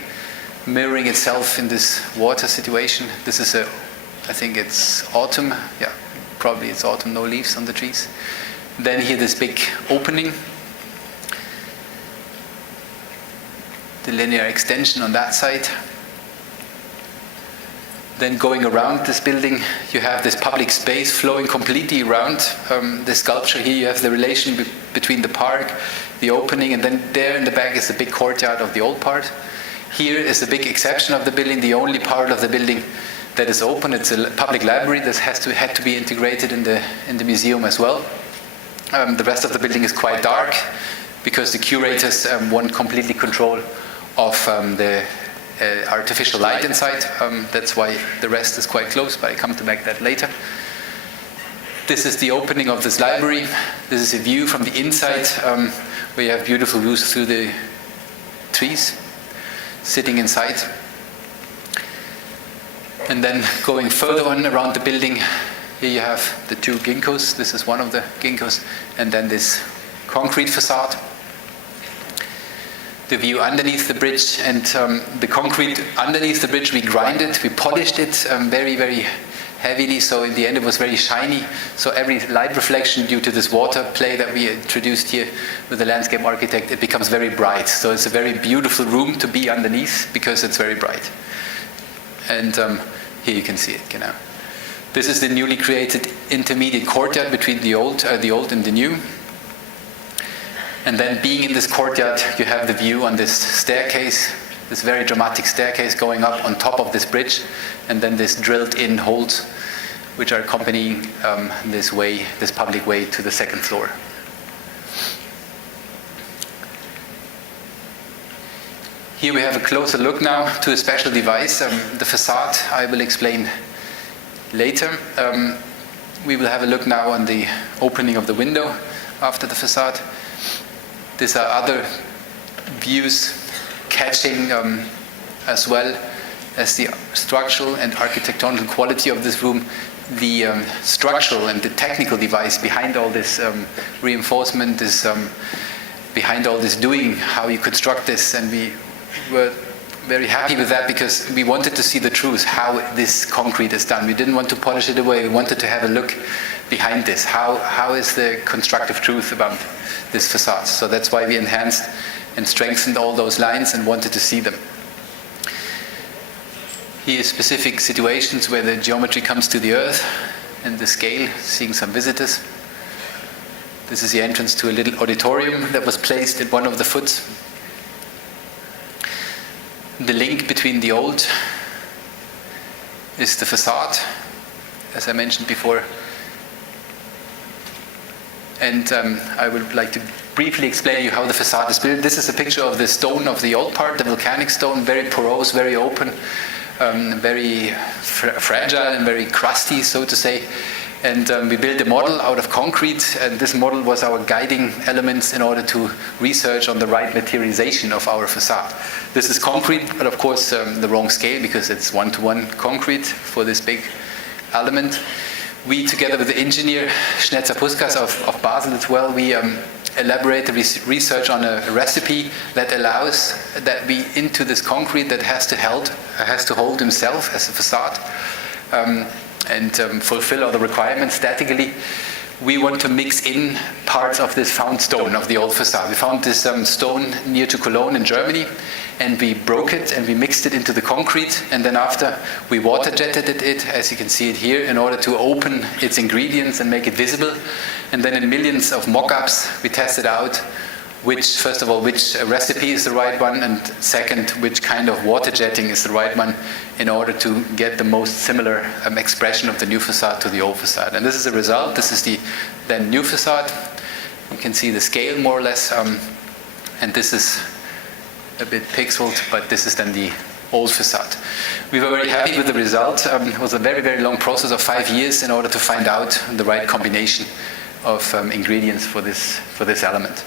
mirroring itself in this water situation. This is I think it's autumn. Yeah, probably it's autumn, no leaves on the trees. Then here this big opening. The linear extension on that side. Then going around this building, you have this public space flowing completely around the sculpture. Here you have the relation between the park, the opening, and then there in the back is the big courtyard of the old part. Here is the big exception of the building, the only part of the building that is open. It's a public library that had to be integrated in the museum as well. The rest of the building is quite dark because the curators want completely control of the artificial light inside. That's why the rest is quite close, but I come to back that later. This is the opening of this library. This is a view from the inside where you have beautiful views through the trees, sitting inside. And then going further on around the building, here you have the two ginkgos. This is one of the ginkgos, and then this concrete facade. The view underneath the bridge, and the concrete underneath the bridge, we grinded, we polished it very, very heavily, so in the end it was very shiny. So every light reflection due to this water play that we introduced here with the landscape architect, it becomes very bright. So it's a very beautiful room to be underneath because it's very bright. And here you can see it, genau. This is the newly created intermediate courtyard between the old and the new. And then being in this courtyard, you have the view on this staircase, this very dramatic staircase going up on top of this bridge, and then this drilled-in holes, which are accompanying this public way to the second floor. Here we have a closer look now to a special device, the facade. I will explain later. We will have a look now on the opening of the window after the facade. These are other views catching as well as the structural and architectonic quality of this room, the structural and the technical device behind all this reinforcement, behind all this doing, how you construct this. And we were very happy with that because we wanted to see the truth, how this concrete is done. We didn't want to polish it away. We wanted to have a look behind this. How is the constructive truth about this facade? So that's why we enhanced and strengthened all those lines and wanted to see them. Here are specific situations where the geometry comes to the earth and the scale, seeing some visitors. This is the entrance to a little auditorium that was placed at one of the foots. The link between the old is the facade, as I mentioned before. And I would like to briefly explain you how the facade is built. This is a picture of the stone of the old part, the volcanic stone, very porous, very open, very fragile and very crusty, so to say. And we built a model out of concrete, and this model was our guiding elements in order to research on the right materialization of our facade. This is concrete, but of course the wrong scale because it's one-to-one concrete for this big element. We, together with the engineer Schnetzer Puskas of Basel as well, we elaborated research on a recipe that allows that we into this concrete that has to hold himself as a facade and fulfill all the requirements statically. we want to mix in parts of this found stone of the old facade. We found this stone near to Cologne in Germany, and we broke it and we mixed it into the concrete, and then after we water jetted it, as you can see it here, in order to open its ingredients and make it visible. And then in millions of mock-ups we tested out first of all, which recipe is the right one, and second, which kind of water jetting is the right one, in order to get the most similar expression of the new facade to the old facade. And this is the result. This is the then new facade. You can see the scale more or less, and this is a bit pixeled, but this is then the old facade. We were very happy with the result. It was a very, very long process of 5 years in order to find out the right combination of ingredients for this element.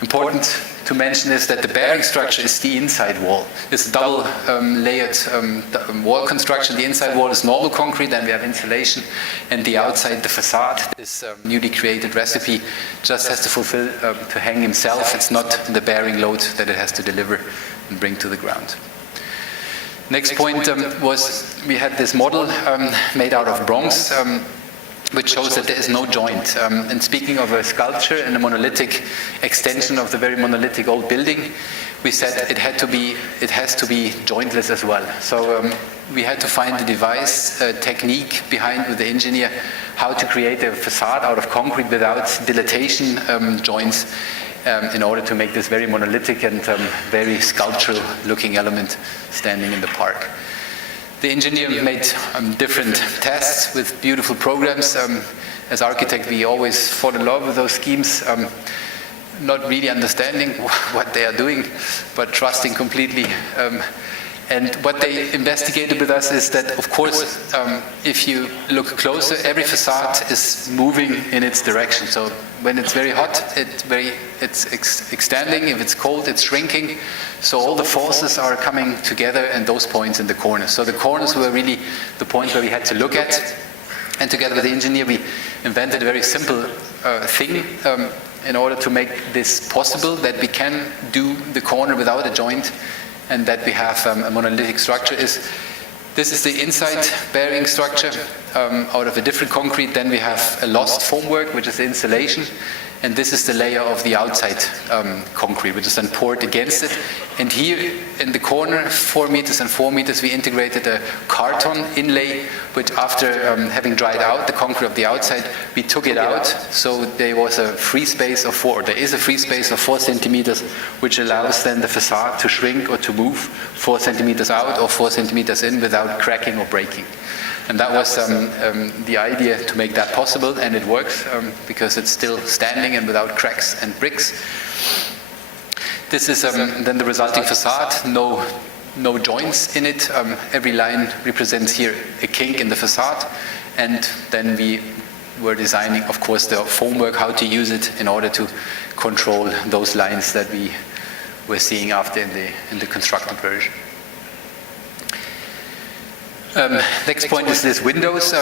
Important to mention is that the bearing structure is the inside wall. It's a double layered wall construction. The inside wall is normal concrete, then we have insulation, and the outside, the facade, this newly created recipe just has to fulfill to hang himself. It's not the bearing load that it has to deliver and bring to the ground. Next point was we had this model made out of bronze, which shows that there is no joint. And speaking of a sculpture and a monolithic extension of the very monolithic old building, we said it has to be jointless as well. So we had to find a device, a technique behind with the engineer, how to create a facade out of concrete without dilatation joints, in order to make this very monolithic and very sculptural looking element standing in the park. The engineer made different tests with beautiful programs. As architect, we always fall in love with those schemes, not really understanding what they are doing, but trusting completely. And what they investigated with us is that, of course, if you look closer, every facade is moving in its direction. So when it's very hot, it's extending. If it's cold, it's shrinking. So all the forces are coming together in those points in the corners. So the corners were really the points where we had to look at. And together with the engineer, we invented a very simple thing in order to make this possible, that we can do the corner without a joint, and that we have a monolithic structure. This is the inside bearing structure out of a different concrete. Then we have a lost formwork, which is the insulation, and this is the layer of the outside concrete, which is then poured against it. And here in the corner, 4 meters and 4 meters, we integrated a carton inlay, which after having dried out the concrete of the outside, we took it out. So there was a free space of 4 centimeters, which allows then the facade to shrink or to move 4 centimeters out or 4 centimeters in without cracking or breaking. And that was the idea to make that possible, and it works because it's still standing and without cracks and bricks. This is then the resulting facade, no joints in it. Every line represents here a kink in the facade, and then we were designing, of course, the formwork, how to use it in order to control those lines that we were seeing after in the constructed version. Next point is this windows.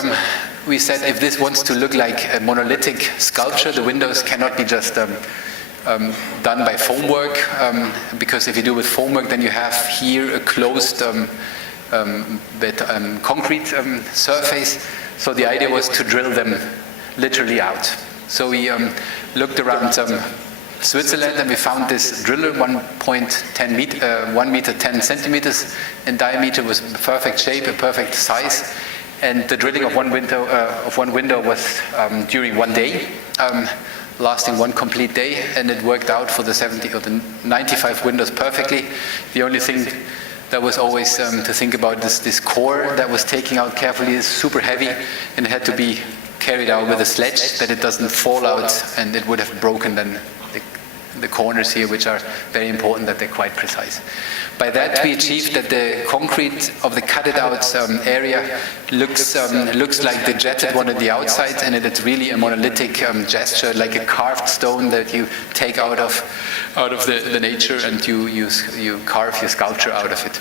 We said if this wants to look like a monolithic sculpture, the windows cannot be just done by foamwork, because if you do with foamwork, then you have here a closed concrete surface. So the idea was to drill them literally out. So we looked around Switzerland, and we found this driller, 1 meter 10 centimeters in diameter, was perfect shape, a perfect size, and the drilling of one window was during 1 day, lasting 1 complete day, and it worked out for the 70 or the 95 windows perfectly. The only thing that was always to think about is this core that was taken out carefully is super heavy, and it had to be carried out with a sledge that it doesn't fall out, and it would have broken then the corners here, which are very important that they're quite precise. By that we achieved that the concrete of the cut it out area looks like the jetted one at the outside, and it's really a monolithic gesture, like a carved stone that you take out of the nature, and you carve your sculpture out of it.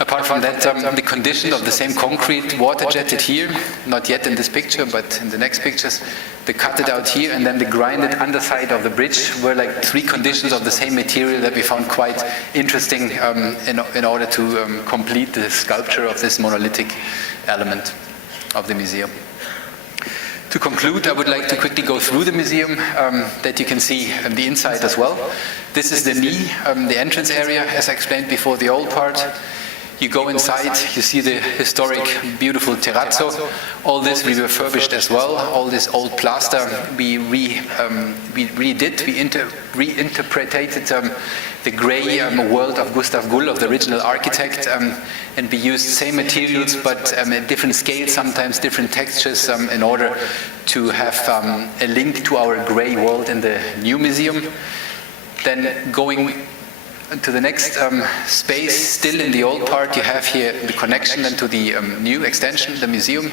Apart from that, the condition of the same concrete, water jetted here, not yet in this picture, but in the next pictures, the cut it out here, and then the grinded underside of the bridge were like 3 conditions of the same material that we found quite interesting in order to complete the sculpture of this monolithic element of the museum. To conclude, I would like to quickly go through the museum that you can see the inside as well. This is the knee, the entrance area, as I explained before, the old part. You go inside, you see the historic, beautiful terrazzo. All this we refurbished as well. All this old plaster we redid, we reinterpreted the grey world of Gustav Gull, of the original architect, and we used same materials but at different scales, sometimes different textures, in order to have a link to our grey world in the new museum. Then going to the next space, still in the old part, you have here the connection then to the new extension, the museum.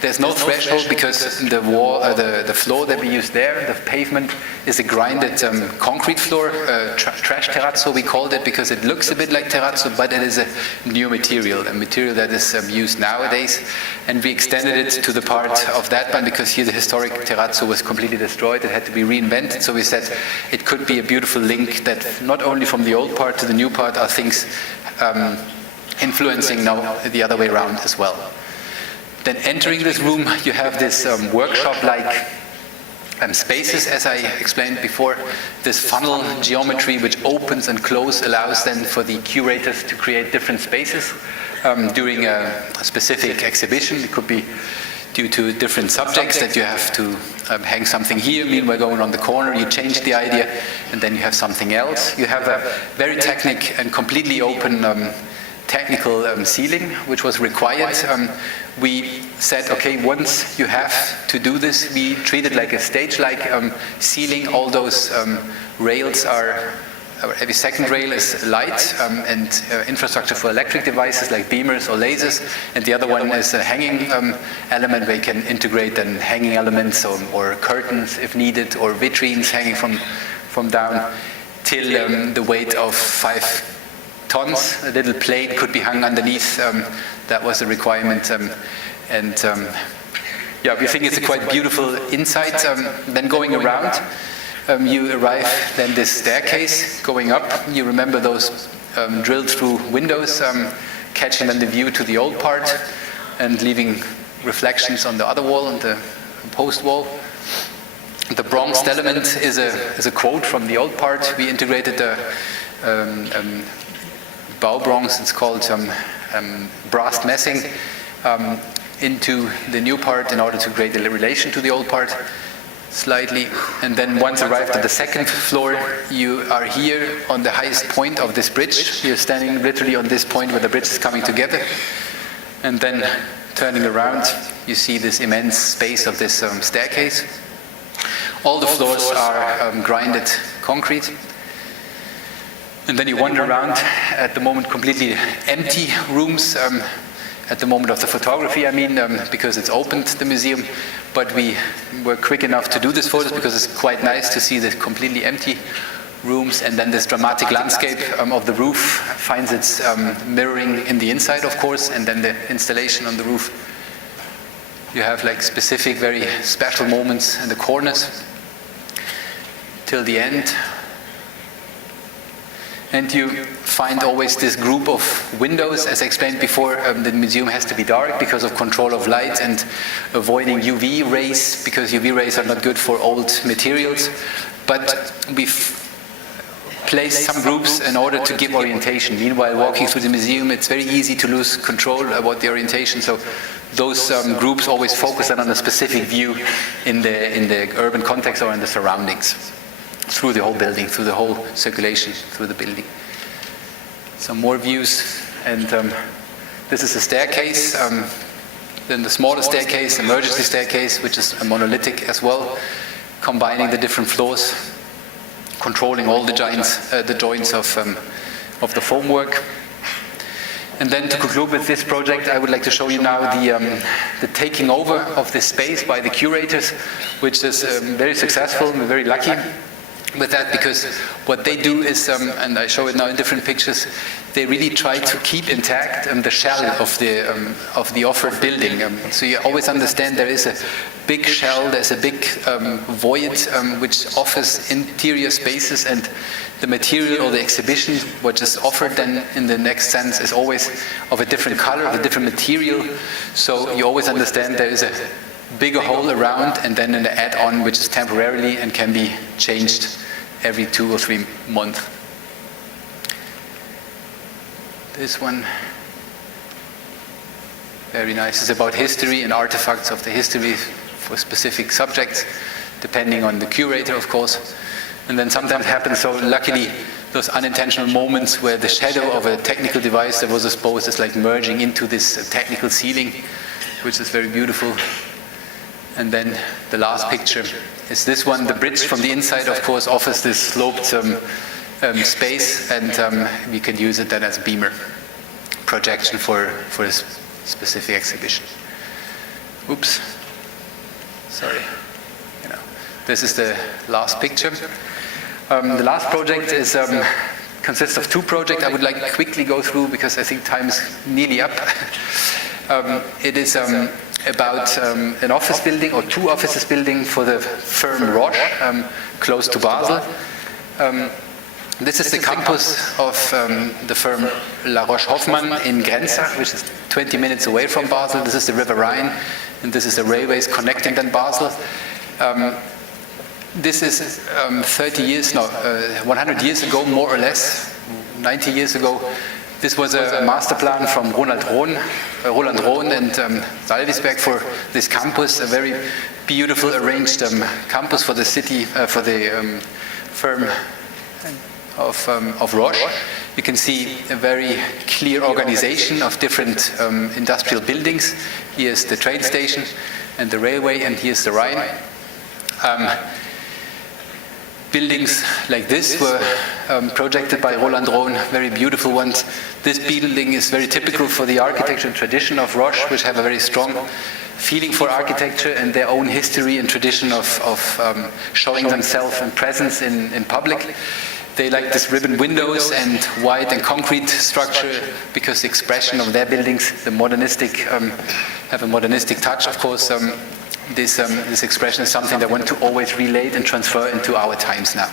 There's no threshold because the wall, the floor that we use there, the pavement, is a grinded concrete floor, trash terrazzo we called it, because it looks a bit like terrazzo, but it is a new material, a material that is used nowadays. And we extended it to the part of that one because here the historic terrazzo was completely destroyed. It had to be reinvented. So we said it could be a beautiful link that not only from the old part to the new part are things influencing now the other way around as well. Then entering this room, you have this workshop-like spaces, as I explained before. This funnel geometry which opens and closes allows then for the curators to create different spaces during a specific exhibition. It could be due to different subjects that you have to hang something here, meanwhile going on the corner, you change the idea, and then you have something else. You have a very technical and completely open technical ceiling, which was required. We said, okay, once you have to do this, we treat it like a stage-like ceiling. All those rails are, every second rail is light and infrastructure for electric devices like beamers or lasers, and the other one is a hanging element where you can integrate then hanging elements or curtains if needed, or vitrines hanging from down, till the weight of 5 tons. A little plate could be hung underneath. That was a requirement. Yeah, we think it's a quite beautiful inside. Then going around, you arrive then this staircase going up. You remember those drilled through windows, catching then the view to the old part and leaving reflections on the other wall, on the post wall. The bronzed element is a quote from the old part. We integrated the bow bronze, it's called brass messing, into the new part in order to create a relation to the old part slightly. And then once arrived at the second floor, you are here on the highest point of this bridge. You're standing literally on this point where the bridge is coming together. And then turning around, you see this immense space of this staircase. All the floors are grinded concrete. And then you wander around, at the moment completely empty rooms, at the moment of the photography, I mean, because it's opened, the museum, but we were quick enough to do this photos because it's quite nice to see the completely empty rooms, and then this dramatic landscape of the roof finds its mirroring in the inside, of course, and then the installation on the roof. You have like specific, very special moments in the corners till the end. And you find always this group of windows. As I explained before, the museum has to be dark because of control of light and avoiding UV rays, because UV rays are not good for old materials. But we've placed some groups in order to give orientation. Meanwhile, walking through the museum, it's very easy to lose control about the orientation. So those groups always focus on a specific view in the urban context or in the surroundings, through the whole building, through the whole circulation, through the building. Some more views, and this is a staircase. Then the smaller staircase, emergency staircase, which is a monolithic as well, combining the different floors, controlling all the joints of the formwork. And then to conclude with this project, I would like to show you now the taking over of this space by the curators, which is very successful. We're very lucky with that, because what they do is, and I show it now in different pictures, they really try to keep intact the shell of the offered building. So you always understand there is a big shell, there's a big void which offers interior spaces, and the material or the exhibition which is offered then in the next sense is always of a different color, of a different material. So you always understand there is a bigger hole around, and then an add-on which is temporarily and can be changed every 2 or 3 months. This one, very nice. It's about history and artifacts of the history for specific subjects, depending on the curator, of course. And then sometimes happens, so luckily, those unintentional moments where the shadow of a technical device that was exposed is like merging into this technical ceiling, which is very beautiful. And then the last picture is this one. The bridge from the inside, of course, offers this sloped space, and we can use it then as a beamer projection for a specific exhibition. Oops, sorry. This is the last picture. The last project is consists of 2 projects I would like to quickly go through because I think time is nearly up. It is about an office building, or 2 offices building for the firm Roche, close to Basel. This is the campus of the firm La Roche-Hoffmann in Grenza, which is 20 minutes away from Basel. This is the River Rhine, and this is the railways connecting then Basel. This is 100 years ago, more or less, 90 years ago. This was a master plan from Roland Rohn and Salvisberg for this campus, a very beautiful arranged campus for the city, for the firm of Roche. You can see a very clear organization of different industrial buildings. Here's the train station and the railway, and here's the Rhine. Buildings like this were projected by Roland Rohn, very beautiful ones. This building is very typical for the architecture tradition of Roche, which have a very strong feeling for architecture and their own history and tradition of showing themselves and presence in public. They like this ribbon windows and white and concrete structure because the expression of their buildings, the modernistic, have a modernistic touch, of course. This expression is something that I want to always relate and transfer into our times now.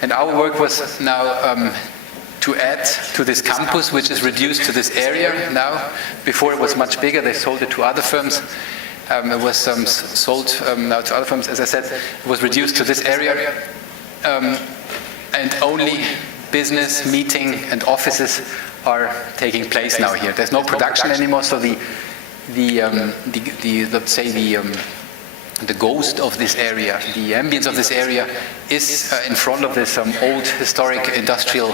And our work was now to add to this campus, which is reduced to this area now. Before it was much bigger, they sold it to other firms. It was sold now to other firms, as I said. It was reduced to this area. And only business, meeting, and offices are taking place now here. There's no production anymore, so let's say the ghost of this area, the ambience of this area is in front of this old historic industrial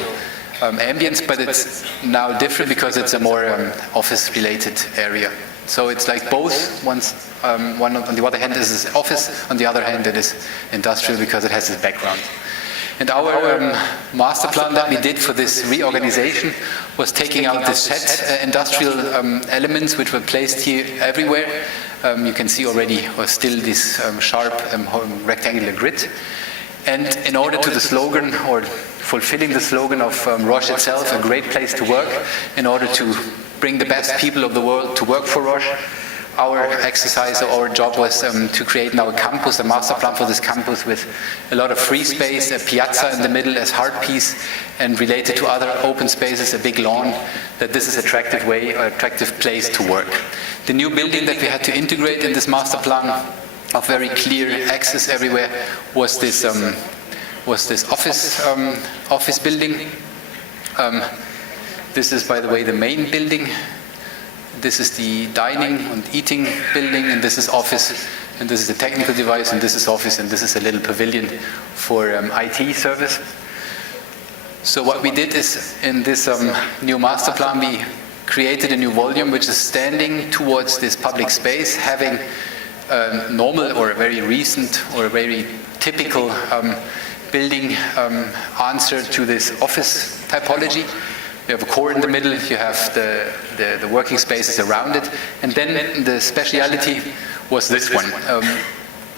ambience, but it's now different because it's a more office-related area. So it's like both. One on the other hand is office, on the other hand it is industrial because it has this background. And our master plan that we did for this reorganization was taking out the set industrial elements which were placed here everywhere. You can see already still this sharp rectangular grid. And in order to the slogan, or fulfilling the slogan of Roche itself, a great place to work, in order to bring the best people of the world to work for Roche, our exercise, or our job was to create now a campus, a master plan for this campus with a lot of free space, a piazza in the middle as heart piece, and related to other open spaces, a big lawn, that this is an attractive place to work. The new building that we had to integrate in this master plan of very clear access everywhere was this office building. This is, by the way, the main building. This is the dining and eating building, and this is office, and this is the technical device, and this is office, and this is a little pavilion for IT service. So what we did is, in this new master plan, we created a new volume which is standing towards this public space, having a normal or a very recent or a very typical building answer to this office typology. You have a core in the middle, you have the working spaces around it, and then the speciality was this one.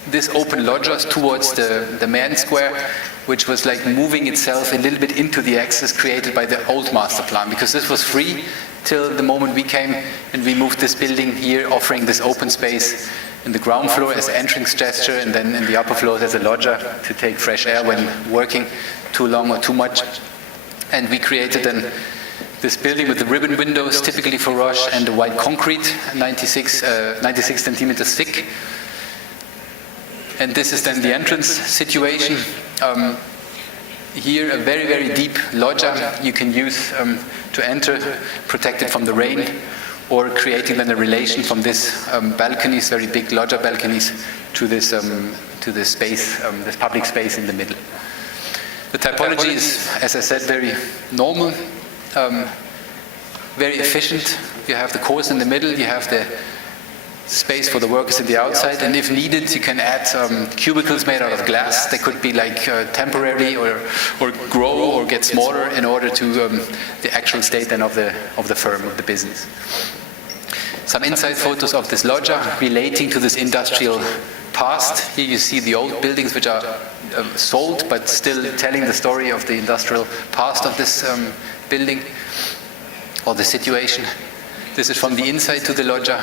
This open loggias towards the main square, which was like moving itself a little bit into the axis created by the old master plan, because this was free till the moment we came and we moved this building here, offering this open space in the ground floor as entrance gesture, and then in the upper floor as a loggia to take fresh air when working too long or too much. And we created then This building with the ribbon windows, typically for Roche, and the white concrete, 96 centimeters thick. And this is then the entrance situation. Here, a very, very deep loggia you can use to enter, protected from the rain, or creating then a relation from this balconies, very big loggia balconies, to this space, this public space in the middle. The typology is, as I said, very normal, very efficient. You have the course in the middle, you have the space for the workers in the outside, and if needed, you can add cubicles made out of glass. They could be like temporary or grow or get smaller in order to the actual state then of the firm, of the business. Some inside photos of this loggia relating to this industrial past. Here you see the old buildings which are sold, but still telling the story of the industrial past of this building or the situation. This is from the inside to the loggia.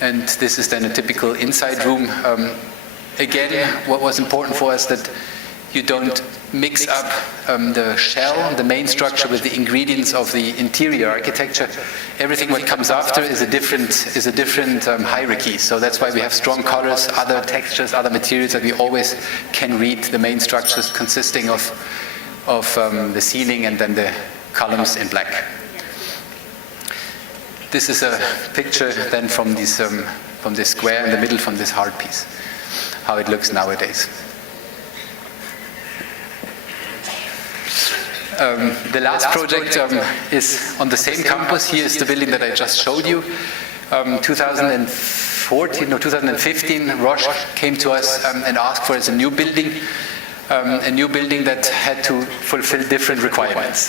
And this is then a typical inside room. Again, what was important for us that you don't mix up the shell, the main structure, with the ingredients of the interior architecture. Everything what comes after is a different hierarchy. So that's why we have strong colors, other textures, other materials that we always can read the main structures consisting of the ceiling and then the columns in black. This is a picture then from this square in the middle, from this hard piece, how it looks nowadays. The last project is on the same campus. Here is the building that I just showed you. 2015, Roche came to us and asked for us a new building that had to fulfill different requirements.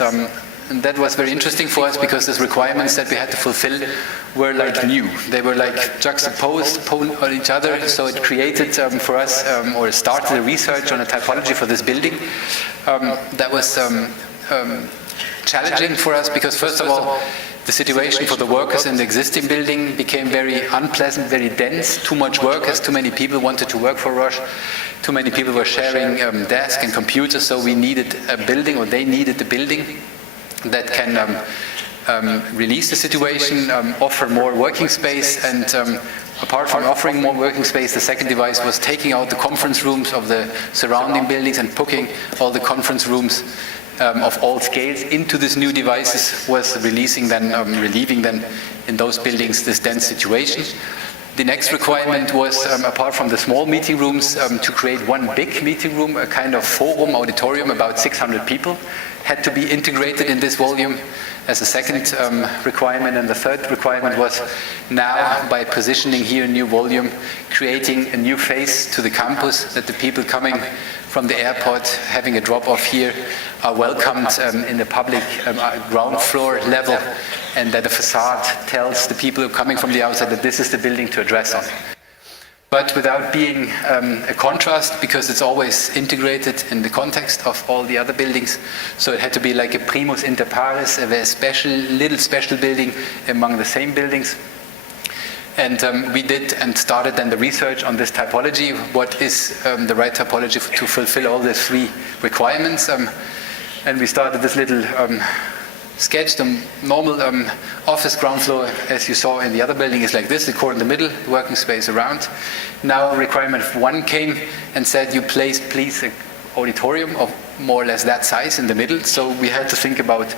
And that was very interesting for us because these requirements that we had to fulfill were like new. They were like juxtaposed on each other, so it created for us, or started a research on a typology for this building. That was challenging for us because, first of all, the situation for the workers in the existing building became very unpleasant, very dense, too much workers, too many people wanted to work for Roche, too many people were sharing desks and computers, so we needed a building, or they needed a building that can release the situation, offer more working space, and apart from offering more working space, the second device was taking out the conference rooms of the surrounding buildings and putting all the conference rooms of all scales into this new devices, was relieving then in those buildings this dense situation. The next requirement was, apart from the small meeting rooms, to create one big meeting room, a kind of forum, auditorium, about 600 people, had to be integrated in this volume as a second requirement. And the third requirement was, now by positioning here a new volume, creating a new face to the campus, that the people coming from the airport, having a drop-off here, are welcomed in the public ground floor level, and that the facade tells the people coming from the outside that this is the building to address on. But without being a contrast, because it's always integrated in the context of all the other buildings. So it had to be like a primus inter pares, a very little special building among the same buildings. And we did and started then the research on this typology. What is the right typology to fulfill all the three requirements? And we started this little sketch. The normal office ground floor, as you saw in the other building, is like this, the core in the middle, the working space around. Now requirement 1 came and said, you please an auditorium of more or less that size in the middle. So we had to think about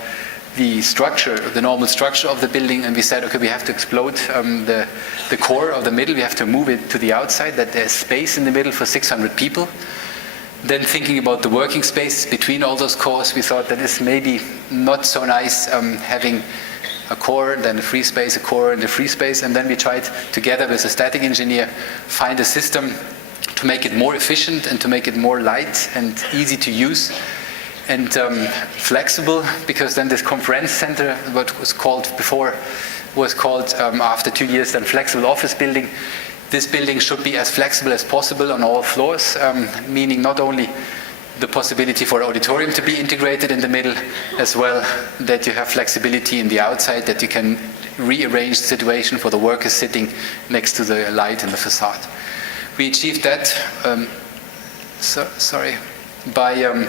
the structure, the normal structure of the building, and we said, okay, we have to explode the core of the middle, we have to move it to the outside, that there's space in the middle for 600 people. Then thinking about the working space between all those cores, we thought that it's maybe not so nice having a core, then a free space, a core and a free space, and then we tried together with a static engineer find a system to make it more efficient and to make it more light and easy to use and flexible, because then this conference center, what was called before, was called after 2 years then flexible office building. This building should be as flexible as possible on all floors, meaning not only the possibility for auditorium to be integrated in the middle, as well that you have flexibility in the outside, that you can rearrange the situation for the workers sitting next to the light in the facade. We achieved that by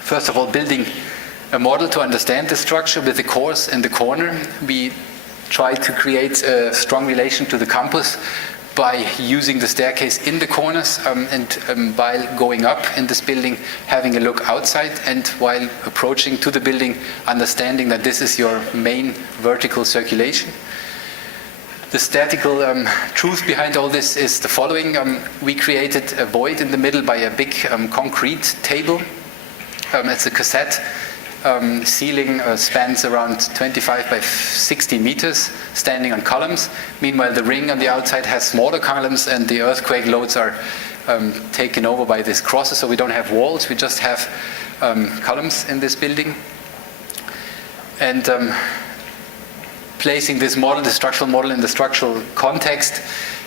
first of all building a model to understand the structure with the cores in the corner. We try to create a strong relation to the campus by using the staircase in the corners and while going up in this building, having a look outside, and while approaching to the building, understanding that this is your main vertical circulation. The statical truth behind all this is the following. We created a void in the middle by a big concrete table. It's a cassette. Ceiling spans around 25 by 60 meters, standing on columns. Meanwhile, the ring on the outside has smaller columns, and the earthquake loads are taken over by these crosses, so we don't have walls, we just have columns in this building. And placing this model, the structural model, in the structural context,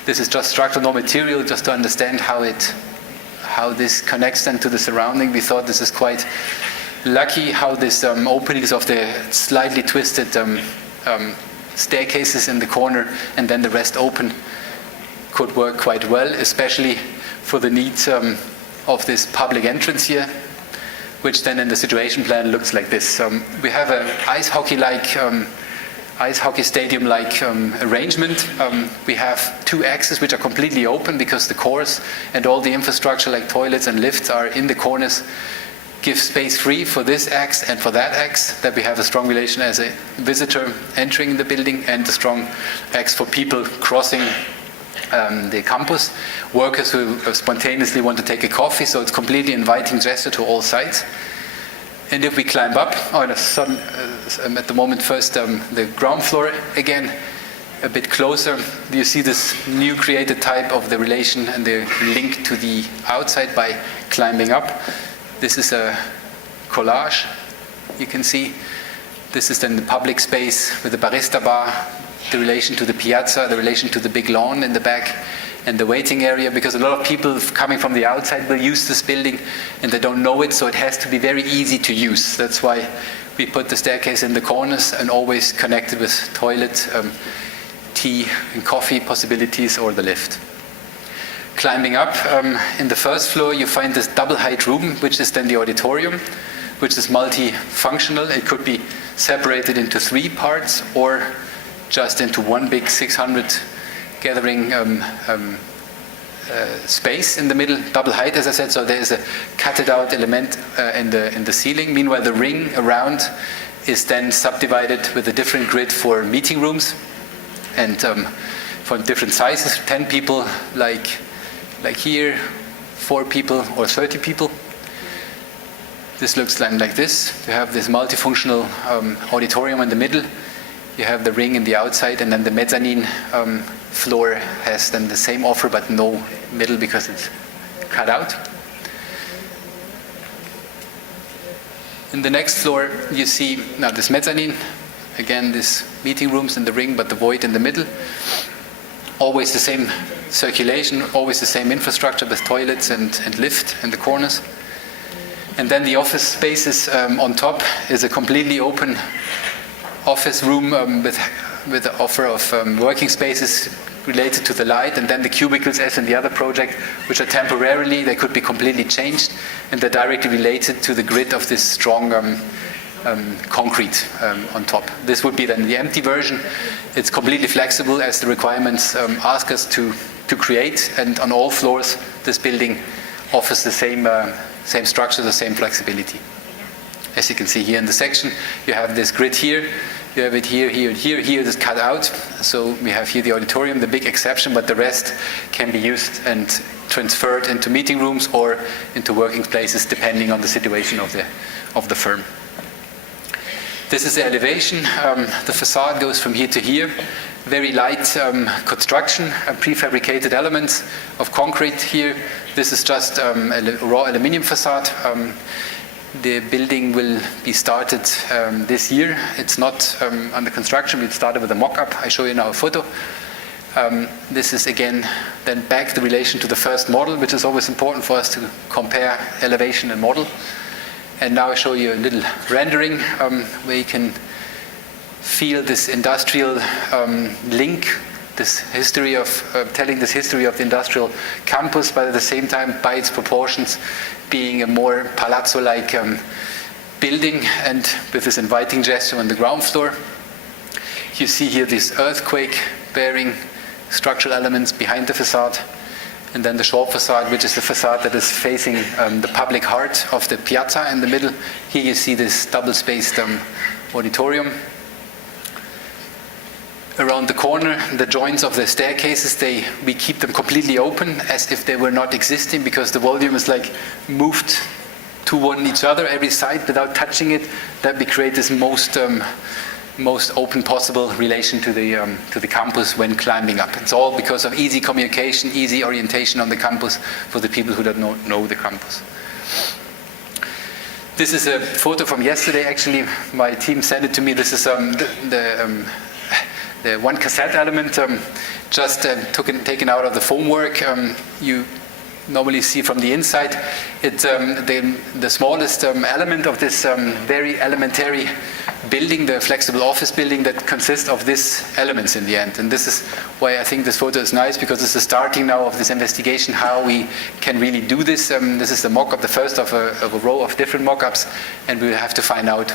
this is just structural no material, just to understand how this connects then to the surrounding. We thought this is quite lucky how this openings of the slightly twisted staircases in the corner and then the rest open could work quite well, especially for the needs of this public entrance here, which then in the situation plan looks like this. We have an ice hockey stadium-like arrangement. We have two axes which are completely open because the cores and all the infrastructure like toilets and lifts are in the corners. Give space free for this axe and for that axe, that we have a strong relation as a visitor entering the building, and a strong axe for people crossing the campus. Workers who spontaneously want to take a coffee, so it's completely inviting gesture to all sides. And if we climb up, at the moment first the ground floor again, a bit closer, you see this new created type of the relation and the link to the outside by climbing up. This is a collage, you can see. This is then the public space with the barista bar, the relation to the piazza, the relation to the big lawn in the back, and the waiting area, because a lot of people coming from the outside will use this building and they don't know it, so it has to be very easy to use. That's why we put the staircase in the corners and always connected with toilet, tea and coffee possibilities, or the lift. Climbing up, in the first floor you find this double height room, which is then the auditorium, which is multifunctional. It could be separated into 3 parts or just into one big 600 gathering space in the middle, double height as I said, so there is a cutted out element in the ceiling. Meanwhile, the ring around is then subdivided with a different grid for meeting rooms and for different sizes, 10 people like here, 4 people or 30 people. This looks like this. You have this multifunctional auditorium in the middle. You have the ring in the outside, and then the mezzanine floor has then the same offer but no middle because it's cut out. In the next floor you see now this mezzanine, again this meeting rooms in the ring but the void in the middle. Always the same circulation, always the same infrastructure with toilets and lift in the corners. And then the office spaces on top is a completely open office room with the offer of working spaces related to the light, and then the cubicles as in the other project, which are temporarily, they could be completely changed, and they're directly related to the grid of this strong concrete on top. This would be then the empty version. It's completely flexible as the requirements ask us to create, and on all floors this building offers the same structure, the same flexibility. As you can see here in the section, you have this grid here, you have it here, here, and here. Here it is cut out, so we have here the auditorium, the big exception, but the rest can be used and transferred into meeting rooms or into working places depending on the situation of the firm. This is the elevation. The facade goes from here to here. Very light construction, prefabricated elements of concrete here. This is just a raw aluminium facade. The building will be started this year. It's not under construction. We started with a mock-up. I show you now a photo. This is again then back the relation to the first model, which is always important for us to compare elevation and model. And now I show you a little rendering where you can feel this industrial link, this history of telling this history of the industrial campus, but at the same time, by its proportions, being a more palazzo-like building, and with this inviting gesture on the ground floor. You see here these earthquake-bearing structural elements behind the facade, and then the short facade, which is the facade that is facing the public heart of the piazza in the middle. Here you see this double-spaced auditorium. Around the corner, the joints of the staircases, we keep them completely open as if they were not existing, because the volume is like moved to one each other every side without touching it, that we create this most open possible relation to the campus when climbing up. It's all because of easy communication, easy orientation on the campus for the people who don't know the campus. This is a photo from yesterday, actually. My team sent it to me. This is the one cassette element just taken out of the foam work. You normally see from the inside. It's the smallest element of this very elementary building, the flexible office building, that consists of these elements in the end. And this is why I think this photo is nice, because it's the starting now of this investigation, how we can really do this. This is the mock-up, the first of a row of different mock-ups, and we will have to find out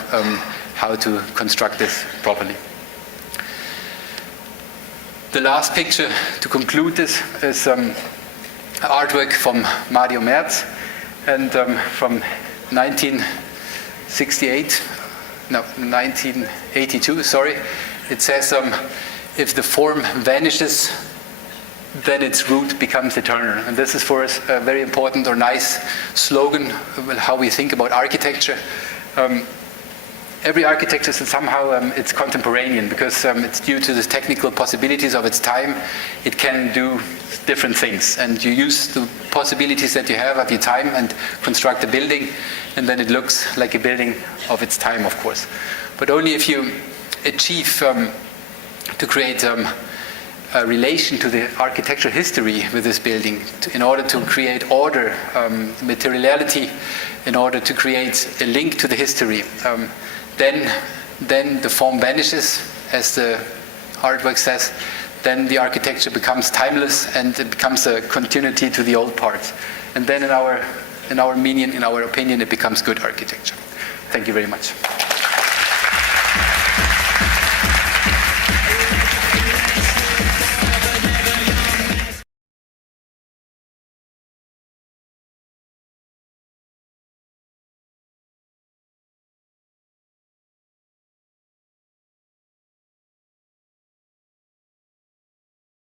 how to construct this properly. The last picture to conclude this is artwork from Mario Merz, and from 1982, sorry. It says, if the form vanishes, then its root becomes eternal. And this is for us a very important or nice slogan of how we think about architecture. Every architecture is somehow it's contemporanean, because it's due to the technical possibilities of its time. It can do different things, and you use the possibilities that you have of your time and construct a building, and then it looks like a building of its time, of course. But only if you achieve to create a relation to the architectural history with this building, in order to create order, materiality, in order to create a link to the history, then the form vanishes, as the artwork says. Then the architecture becomes timeless, and it becomes a continuity to the old parts. And then in our opinion, it becomes good architecture. Thank you very much.